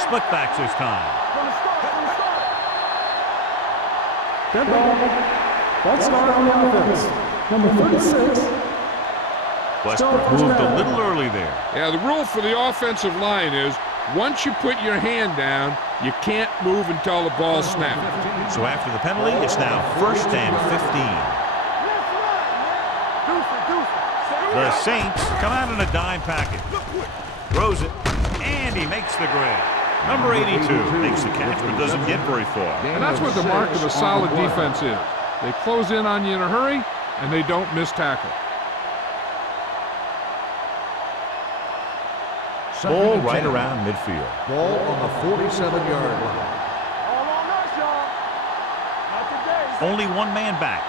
Split backs this time. From the start, from the start. Dead ball. False start on the offense. Number 36. Westbrook moved a little early there. Yeah, the rule for the offensive line is once you put your hand down, you can't move until the ball's snapped. So after the penalty, it's now 1st and 15. The Saints come out in a dime package. Throws it, and he makes the grab. Number 82 makes the catch but doesn't get very far. And that's what the mark of a solid defense is. They close in on you in a hurry, and they don't miss tackle. Ball right around midfield. Ball on the 47-yard line. All on us, y'all. Not today. Only one man back.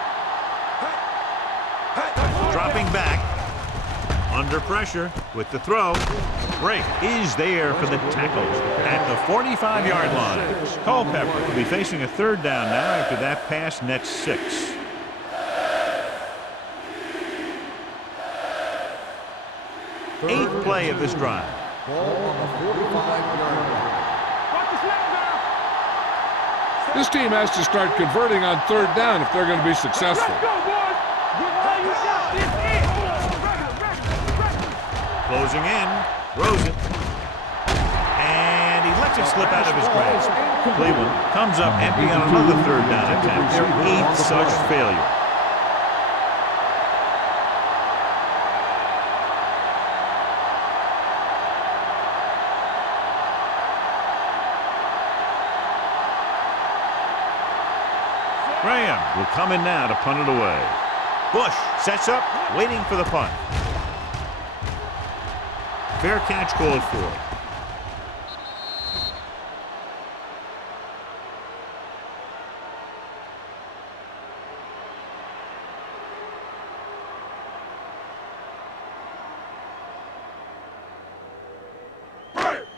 Dropping back. Under pressure with the throw. Break is there for the tackles at the 45-yard line. Culpepper will be facing a 3rd down now after that pass nets 6. Eighth play of this drive. Ball on the 45-yard line. Watch the snap now. This team has to start converting on 3rd down if they're going to be successful. Let's go, boys. Get all you got. This in. Closing in. Throws it. And he lets it slip out of his grasp. Cleveland comes up empty on another 3rd down attempt. Their 8th such failure. Graham will come in now to punt it away. Bush sets up, waiting for the punt. Fair catch called for.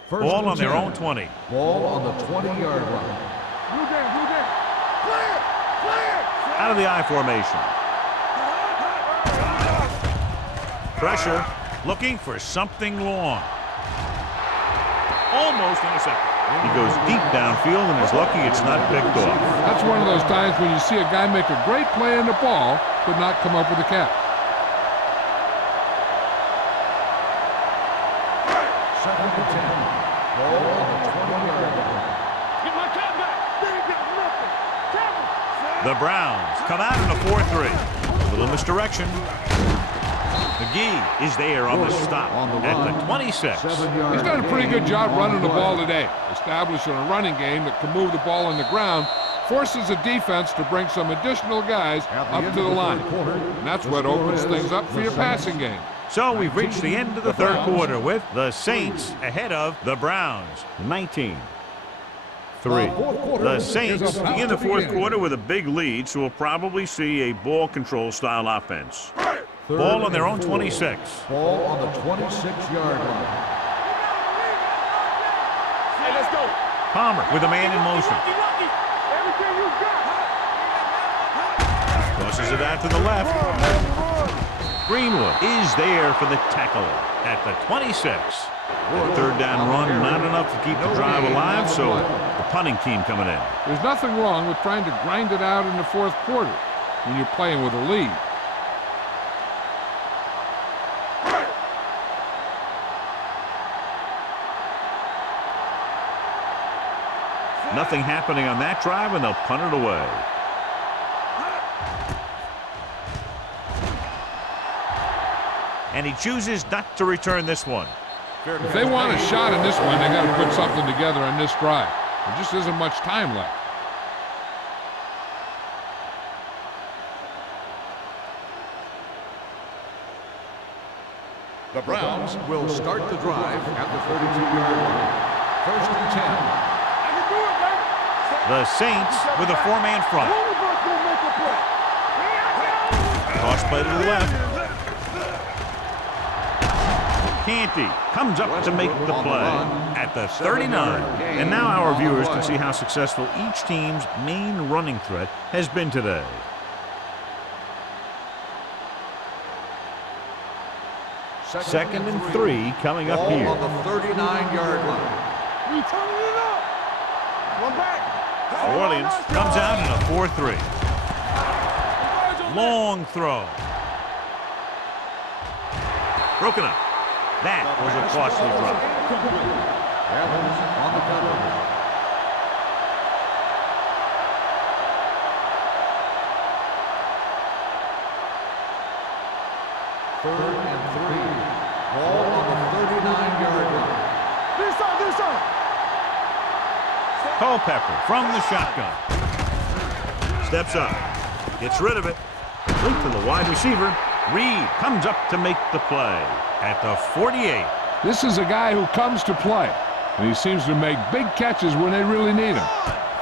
Ball on their own 20. Ball on the 20-yard line. Blue game, blue game. Clear, clear. Out of the I formation. Pressure, looking for something long. Almost intercepted. He goes deep downfield and is lucky it's not picked off. That's one of those times when you see a guy make a great play on the ball, but not come up with a catch. 2nd and 10. Ball on the 20-yard line. Get my cat back. They ain't got nothing. Tackle. The Browns come out in a 4-3. A little misdirection. McGee is there on the stop at the 26. He's done a pretty good job running the ball today, establishing a running game that can move the ball on the ground, forces the defense to bring some additional guys up to the line. And that's what opens things up for your passing game. So we've reached the end of the 3rd quarter with the Saints ahead of the Browns, 19-3. The Saints begin the 4th quarter with a big lead, so we'll probably see a ball control style offense. Ball on their own 26. Ball on the 26-yard line. Hey, let's go. Palmer with a man in motion. Everything you got. Crosses it out to the left. Greenwood is there for the tackle at the 26. That 3rd down run, not enough to keep the drive alive, so the punting team coming in. There's nothing wrong with trying to grind it out in the 4th quarter when you're playing with a lead. Nothing happening on that drive, and they'll punt it away. And he chooses not to return this one. If they want a shot in this one, they got to put something together on this drive. There just isn't much time left. The Browns will start the drive at the 32-yard line. 1st and 10. I can do it, baby. The Saints with a 4-man front. One of us will make a play. Toss play to the left. Canty comes up to make the play at the 39. And now our viewers can see how successful each team's main running threat has been today. 2nd and 3 coming up Ball here. on the 39-yard line. We turning it up. One back. New Orleans comes out in a 4-3. Long throw. Broken up. That was a costly drop. Evans on the cover. Third and 3. Ball on the 39-yard line. This side. Culpepper from the shotgun. Steps up. Gets rid of it. Link to the wide receiver. Reed comes up to make the play at the 48. This is a guy who comes to play, and he seems to make big catches when they really need him.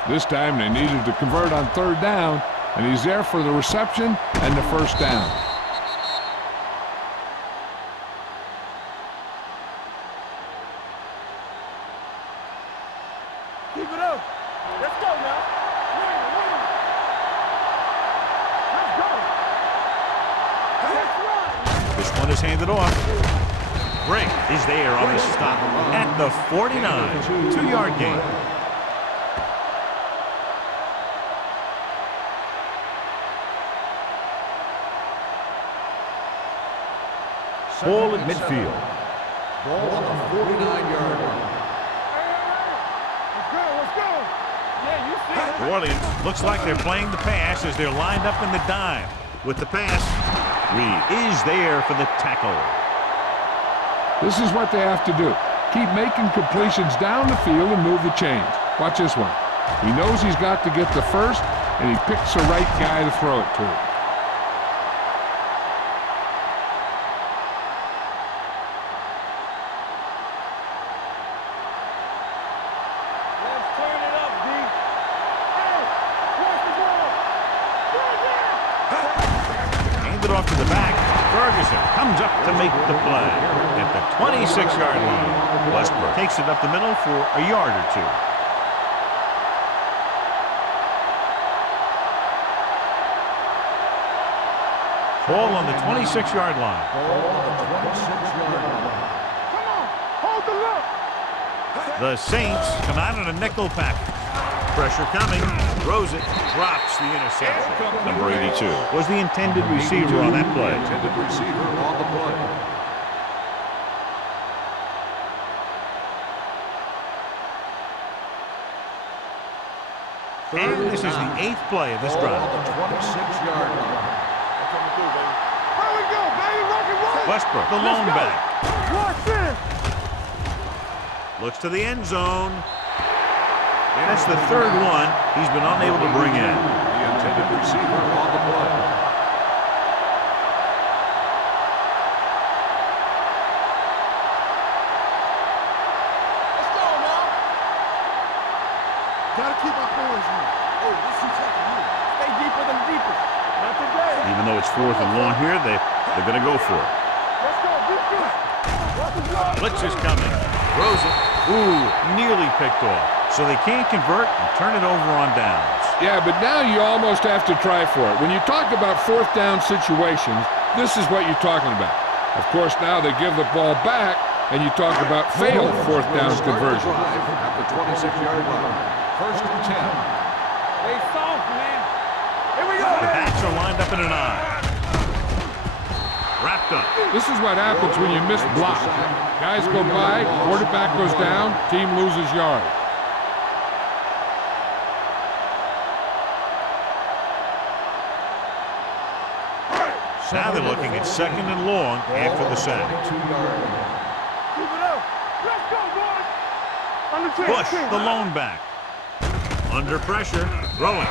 This time they needed to convert on 3rd down, and he's there for the reception and the 1st down. Keep it up. Let's go now. Win. Let's go. Let's run. This one is handed off. Brink is there on the stop at the 49. 2-yard gain. Ball at midfield. Ball on the 49-yard line. Let's go. Yeah, you see it. New Orleans looks like they're playing the pass as they're lined up in the dime. With the pass, Reed is there for the tackle. This is what they have to do. Keep making completions down the field and move the chains. Watch this one. He knows he's got to get the first, and he picks the right guy to throw it to. Let's turn it up, D. Hey, where's the ball? Handed off to the back. Ferguson comes up to make the play at the 26-yard line. Westbrook takes it up the middle for a yard or 2. Ball on the 26-yard line. Ball on the 26-yard line. Come on, hold the look. The Saints come out in a nickel package. Pressure coming. Throws it. Drops the interception. Number 82 was the intended receiver on that play. Intended receiver on the play. And this is the 8th play of this Ball drive. on the 26-yard line. Here we go, baby. Rock and roll. Westbrook, the lone back. Watch this. Looks to the end zone. And that's the 3rd one he's been unable to bring in. The intended receiver on the play. Let's go now. Gotta keep my boys in. Oh, this is taking you. Stay deeper than deepest. Not today. Even though it's 4th and long here, they're going to go for it. Let's go, defense. Watch the block. Blitz is coming. Throws it. Ooh, nearly picked off. So they can't convert and turn it over on downs. Yeah, but now you almost have to try for it. When you talk about 4th down situations, this is what you're talking about. Of course, now they give the ball back, and you talk about failed 4th down conversion. At the 26-yard line. 1st and 10. Stay soft, man. Here we go. The backs are lined up in an eye. Wrapped up. This is what happens when you miss blocks. Guys go by, quarterback goes down, team loses yards. Now they're looking at 2nd and long after the sack. 22-yard line. Keep it up. Let's go, boys. On the 10. Bush, the lone back. Under pressure, throwing.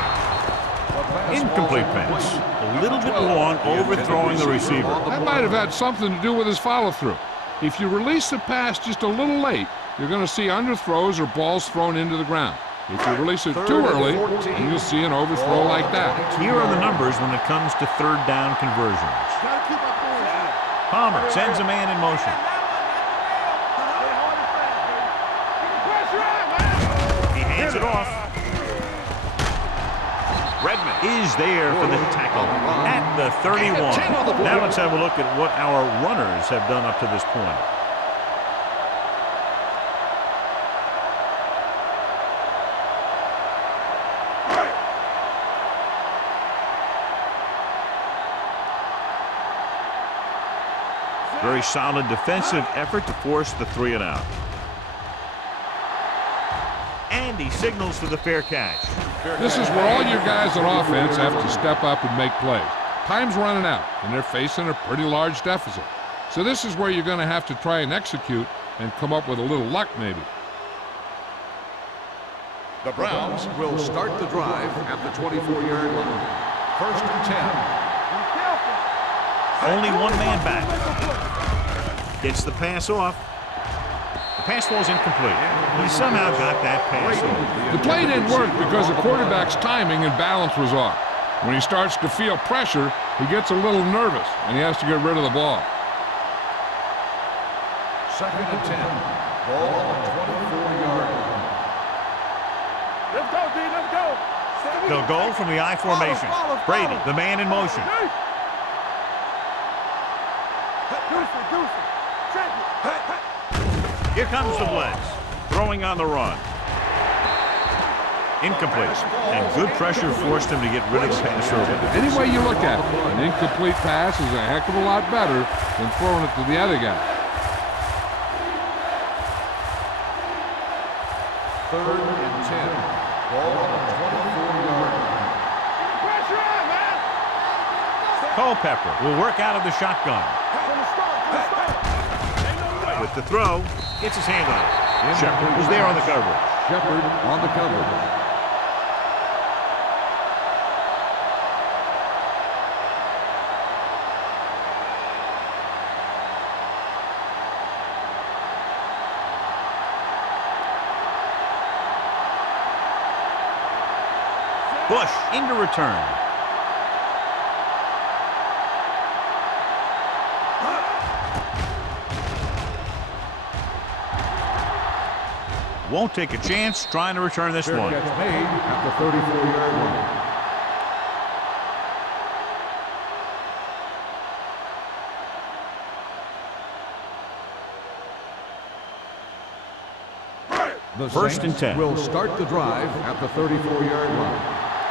Incomplete pass. A little bit long, overthrowing the receiver. That might have had something to do with his follow-through. If you release the pass just a little late, you're going to see underthrows or balls thrown into the ground. If you release it too early, then you'll see an overthrow like that. Here are the numbers when it comes to 3rd down conversions. Gotta keep my boys in. Palmer sends a man in motion. He hands it off. Redmond is there for the tackle at the 31. Now let's have a look at what our runners have done up to this point. Very solid defensive effort to force the 3 and out. And he signals for the fair catch. This is where all your guys on offense have to step up and make plays. Time's running out, and they're facing a pretty large deficit. So this is where you're going to have to try and execute and come up with a little luck maybe. The Browns will start the drive at the 24-yard line. 1st and 10. Only one man back. Gets the pass off. The pass falls incomplete. He somehow got that pass off. The play didn't work because the quarterback's timing and balance was off. When he starts to feel pressure, he gets a little nervous, and he has to get rid of the ball. 2nd and 10. Ball on the 24-yard line. Let's go, D. Let's go. They'll go from the I formation. Brady, the man in motion. Here comes the blitz. Throwing on the run. Incomplete. And good pressure forced him to get rid of the pass over. Any way you look at it, an incomplete pass is a heck of a lot better than throwing it to the other guy. 3rd and 10. Ball on the 24-yard line. Pressure on, man. Culpepper will work out of the shotgun. With the throw, gets his hand on it. Shepard was there on the coverage. Shepard on the coverage. Bush into return. Won't take a chance trying to return this Fair one. catch made at the 34-yard line. The 1st and Saints 10. will start the drive at the 34-yard line.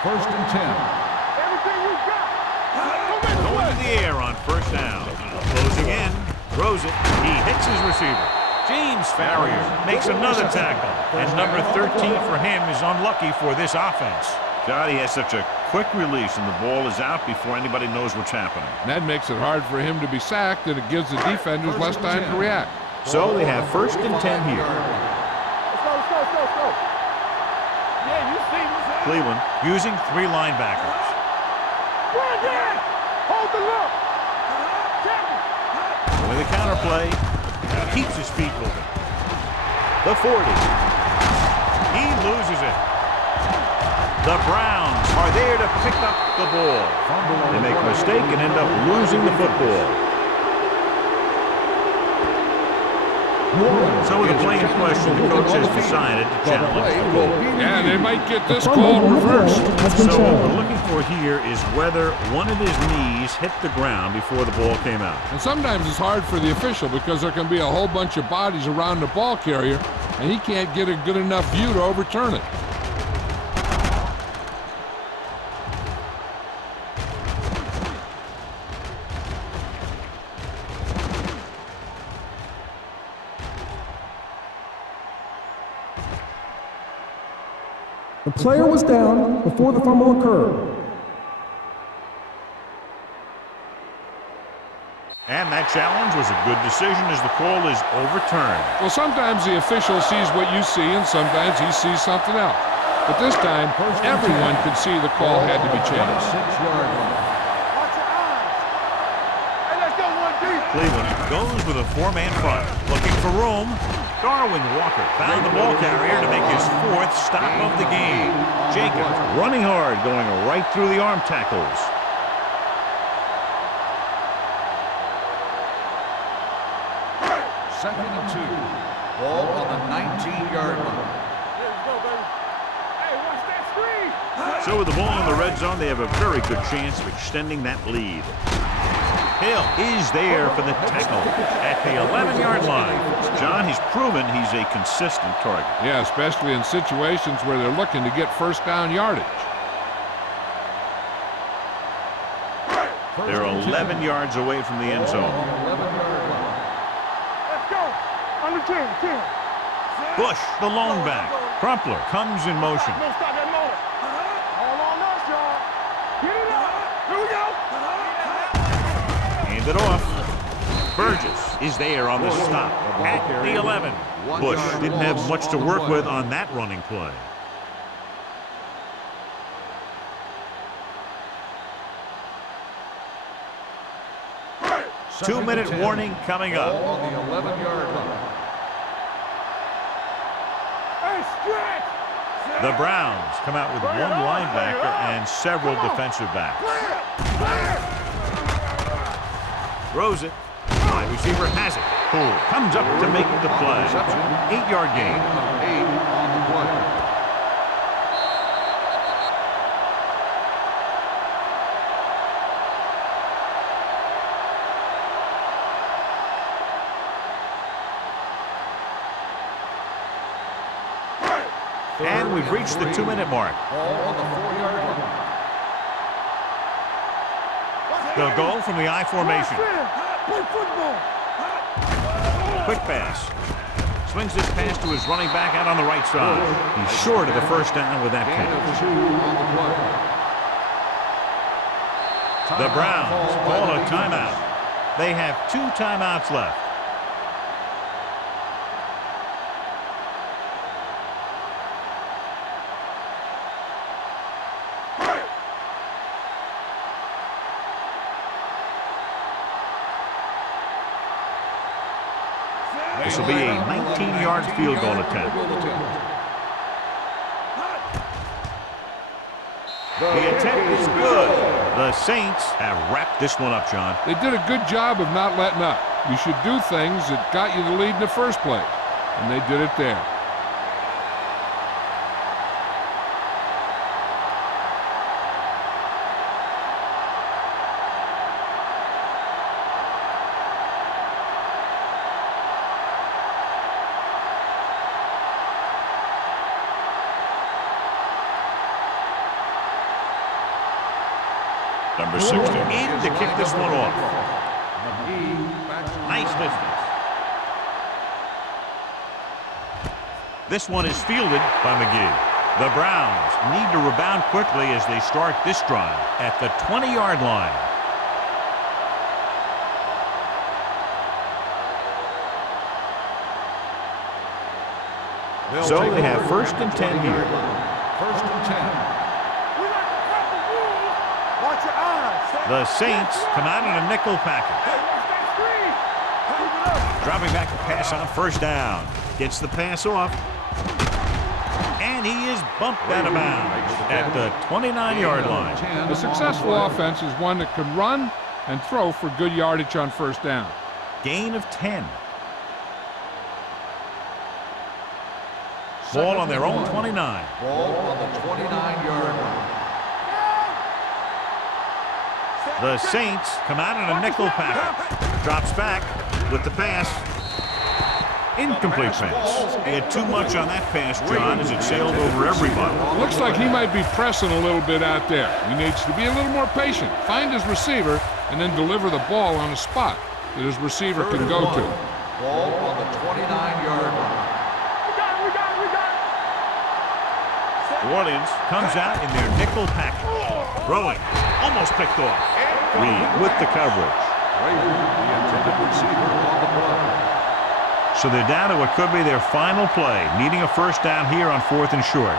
1st and 10. Everything you got. Going to the air on 1st down. Closing in. Throws it. He hits his receiver. James Farrier makes another tackle. And number 13 for him is unlucky for this offense. God, he has such a quick release, and the ball is out before anybody knows what's happening. That makes it hard for him to be sacked, and it gives the defenders less time to react. So they have 1st and 10 here. Let's go. Yeah, you see me, son. Cleveland using 3 linebackers. Brandon, hold the look. With a counterplay, keeps his feet moving. The 40. He loses it. The Browns are there to pick up the ball. They make a mistake and end up losing the football. So with the play in question, the coach has decided to challenge the ball. Yeah, they might get this call reversed. So what we're looking for here is whether one of his knees hit the ground before the ball came out. And sometimes it's hard for the official because there can be a whole bunch of bodies around the ball carrier, and he can't get a good enough view to overturn it. The player was down before the fumble occurred. And that challenge was a good decision as the call is overturned. Well, sometimes the official sees what you see, and sometimes he sees something else. But this time, everyone could see the call had to be changed. 6-yard line. Watch your eyes. Hey, let's go, 1D. Cleveland goes with a 4-man front, looking for room. Darwin Walker found the ball carrier to make his 4th stop of the game. Jacobs running hard, going right through the arm tackles. Second and 2. Ball on the 19-yard line. Let's go, baby. Hey, watch that screen. So with the ball in the red zone, they have a very good chance of extending that lead. Hill is there for the tackle at the 11-yard line. John, he's proven he's a consistent target. Yeah, especially in situations where they're looking to get first down yardage. They're 11 yards away from the end zone. Let's go. Under 10, 10. Bush, the lone back. Crumpler comes in motion. Don't stop that motor. All on us, y'all. Get it up. Here we go. Hand it off. Burgess is there on the stop at the 11. Bush didn't have much to work with on that running play. Two-minute warning coming up. On the 11-yard line. Hey, stretch. The Browns come out with one linebacker and several defensive backs. Throws it. Wide receiver has it. Poole comes up to make the play. 8-yard gain. 8 on the play. And we've reached the 2-minute mark. Ball on the 4-yard line. They'll go from the I formation. Play football. Quick pass. Swings this pass to his running back out on the right side. He's short of the first down with that Gain catch. of 2 on the play. The Browns call a timeout. They have 2 timeouts left. This will be a 19-yard field goal attempt. The attempt is good. The Saints have wrapped this one up, John. They did a good job of not letting up. You should do things that got you the lead in the first place, and they did it there. Number 60 in to kick this one off. Nice distance. This one is fielded by McGee. The Browns need to rebound quickly as they start this drive at the 20-yard line. So they have first and 10 here. First and 10. Watch your eyes. The Saints come out in a nickel package. Hey, watch that screen. Dropping back to pass on first down. Gets the pass off. And he is bumped out of bounds at the 29-yard line. A successful offense is one that can run and throw for good yardage on first down. Gain of 10. Ball on their own 29. Ball on the 29-yard line. The Saints come out in a nickel package. Drops back with the pass. Incomplete pass. He had too much on that pass, John, as it sailed over everybody. Looks like he might be pressing a little bit out there. He needs to be a little more patient, find his receiver, and then deliver the ball on a spot that his receiver can go to. Ball on the 29-yard line. New Orleans comes out in their nickel package. Throwing. Almost picked off. Reed with the coverage. The intended receiver on the play. So they're down to what could be their final play, needing a first down here on 4th and short.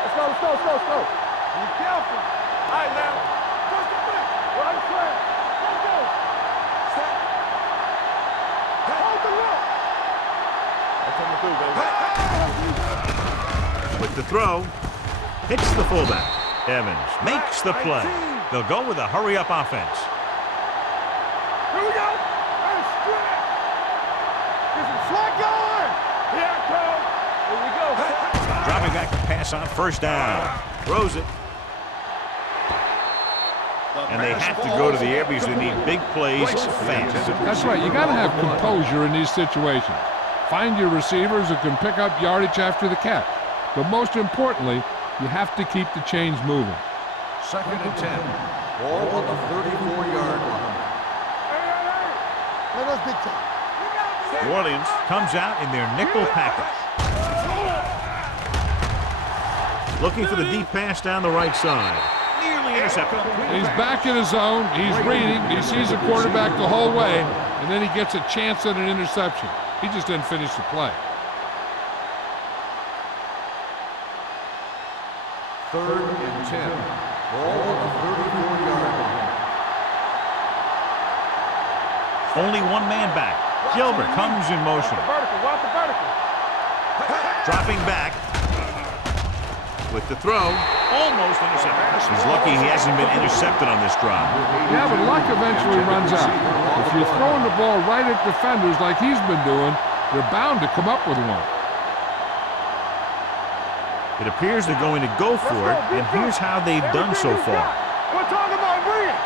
Let's go. Be careful. All right, now. First and 10. Right flag. Let's go. Set. Hold the look. That's coming through, baby. With the throw, hits the fullback. Evans makes the play. They'll go with a hurry-up offense. Here we go. And stretch. Get some slack going. Here it comes. Here we go. Dropping back to pass on first down. Throws it. And they have to go to the air because they need big plays fast. That's right. You got to have composure in these situations. Find your receivers who can pick up yardage after the catch. But most importantly, you have to keep the chains moving. 2nd and 10. Ball on the 34-yard line. New Orleans comes out in their nickel package. Looking for the deep pass down the right side. Nearly intercepted. He's back in his zone. He's reading. He sees the quarterback the whole way, and then he gets a chance at an interception. He just didn't finish the play. 3rd and 10. Ball on the 34-yard line. Only one man back. Gilbert comes in motion. Watch the vertical. Dropping back. With the throw, almost intercepted. He's lucky he hasn't been intercepted on this drive. Yeah, but luck eventually runs out. If you're throwing the ball right at defenders like he's been doing, they're bound to come up with one. It appears they're going to go for it, and here's how they've done so far. We're talking about bringing.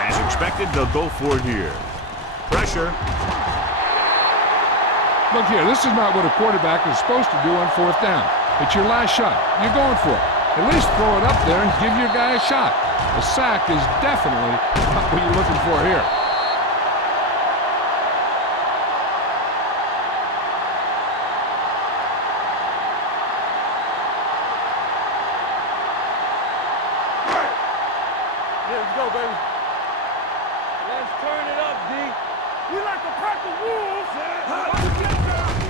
As expected, they'll go for it here. Pressure. Look here, this is not what a quarterback is supposed to do on 4th down. It's your last shot. You're going for it. At least throw it up there and give your guy a shot. A sack is definitely not what you're looking for here. Let's go, baby. Let's turn it up, D. We like to practice wolves.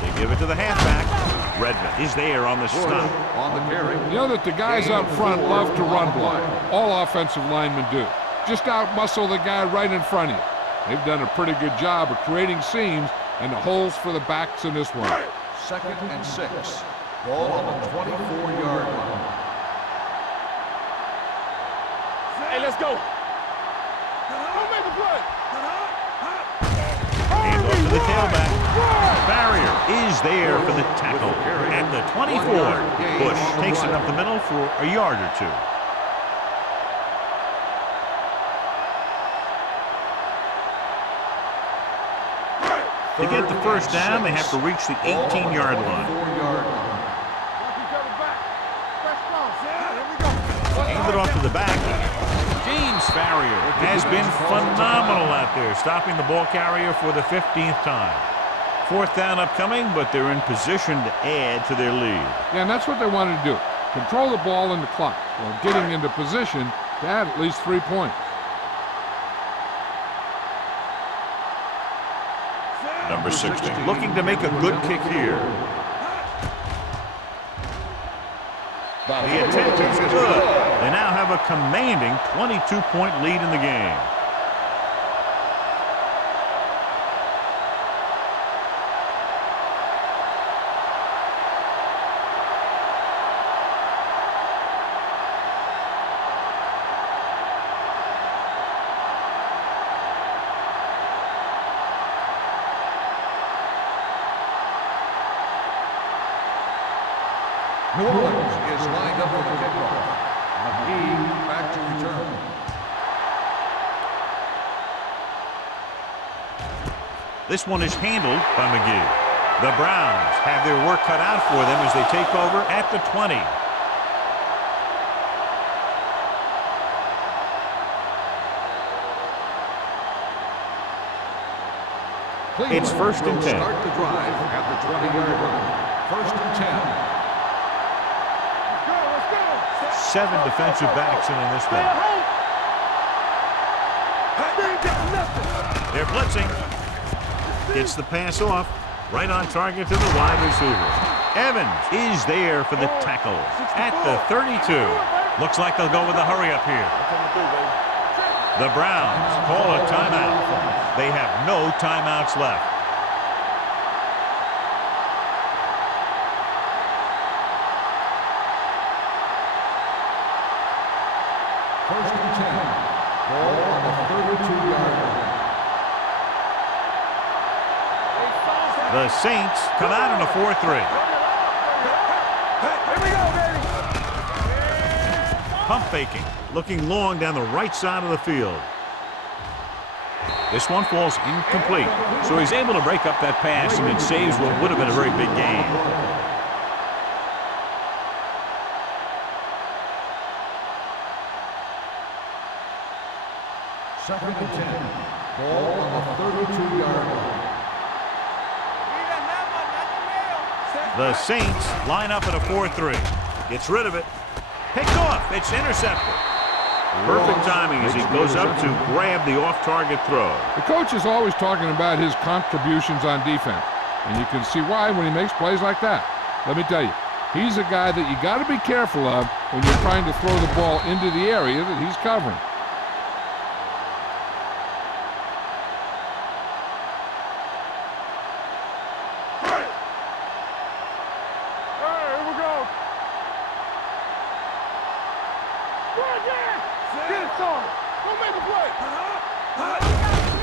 They give it to the halfback. Redmond is there on the stop. On the carry. You know that the guys up front love to run block. All offensive linemen do. Just out-muscle the guy right in front of you. They've done a pretty good job of creating seams and the holes for the backs in this one. 2nd and 6. Ball on the 24-yard line. Hey, let's go. Don't make a play. And off to the tailback. Barrier is there for the tackle. At the 24, Bush takes it up the middle for a yard or two. To get the first down, they have to reach the 18-yard line. Hand it off to the back. James Farrier has been phenomenal out there, stopping the ball carrier for the 15th time. 4th down upcoming, but they're in position to add to their lead. Yeah, and that's what they wanted to do. Control the ball and the clock while getting into position to add at least 3 points. Number 60, looking to make a good kick here. The attempt is good. They now have a commanding 22-point lead in the game. New Orleans is lined up for the kickoff. McGee back to return. This one is handled by McGee. The Browns have their work cut out for them as they take over at the 20. It's 1st and 10. Start the drive at the 20-yard line. 1st and 10. 7 defensive backs in on this one. They're blitzing. Gets the pass off. Right on target to the wide receiver. Evans is there for the tackle at the 32. Looks like they'll go with a hurry up here. The Browns call a timeout. They have no timeouts left. First and 10. Ball on the 32-yard line. The Saints come out in a 4-3. Here we go, baby. Pump faking, looking long down the right side of the field. This one falls incomplete, so he's able to break up that pass, and it saves what would have been a very big gain. Second and 10. Ball on the 32-yard line. The Saints line up at a 4-3. Gets rid of it. Picked off. It's intercepted. Perfect timing as he goes up to grab the off-target throw. The coach is always talking about his contributions on defense, and you can see why when he makes plays like that. Let me tell you, he's a guy that you got to be careful of when you're trying to throw the ball into the area that he's covering.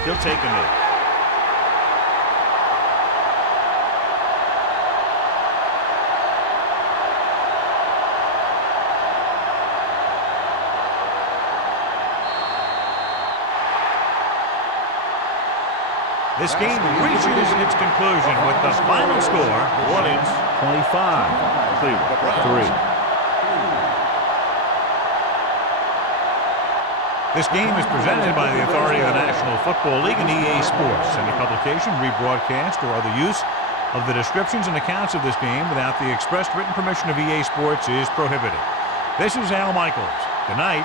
He'll take him in. This game reaches its conclusion with the final score, Orleans 25, Cleveland 3. This game is presented by the authority of the National Football League and EA Sports. Any publication, rebroadcast, or other use of the descriptions and accounts of this game without the expressed written permission of EA Sports is prohibited. This is Al Michaels. Good night.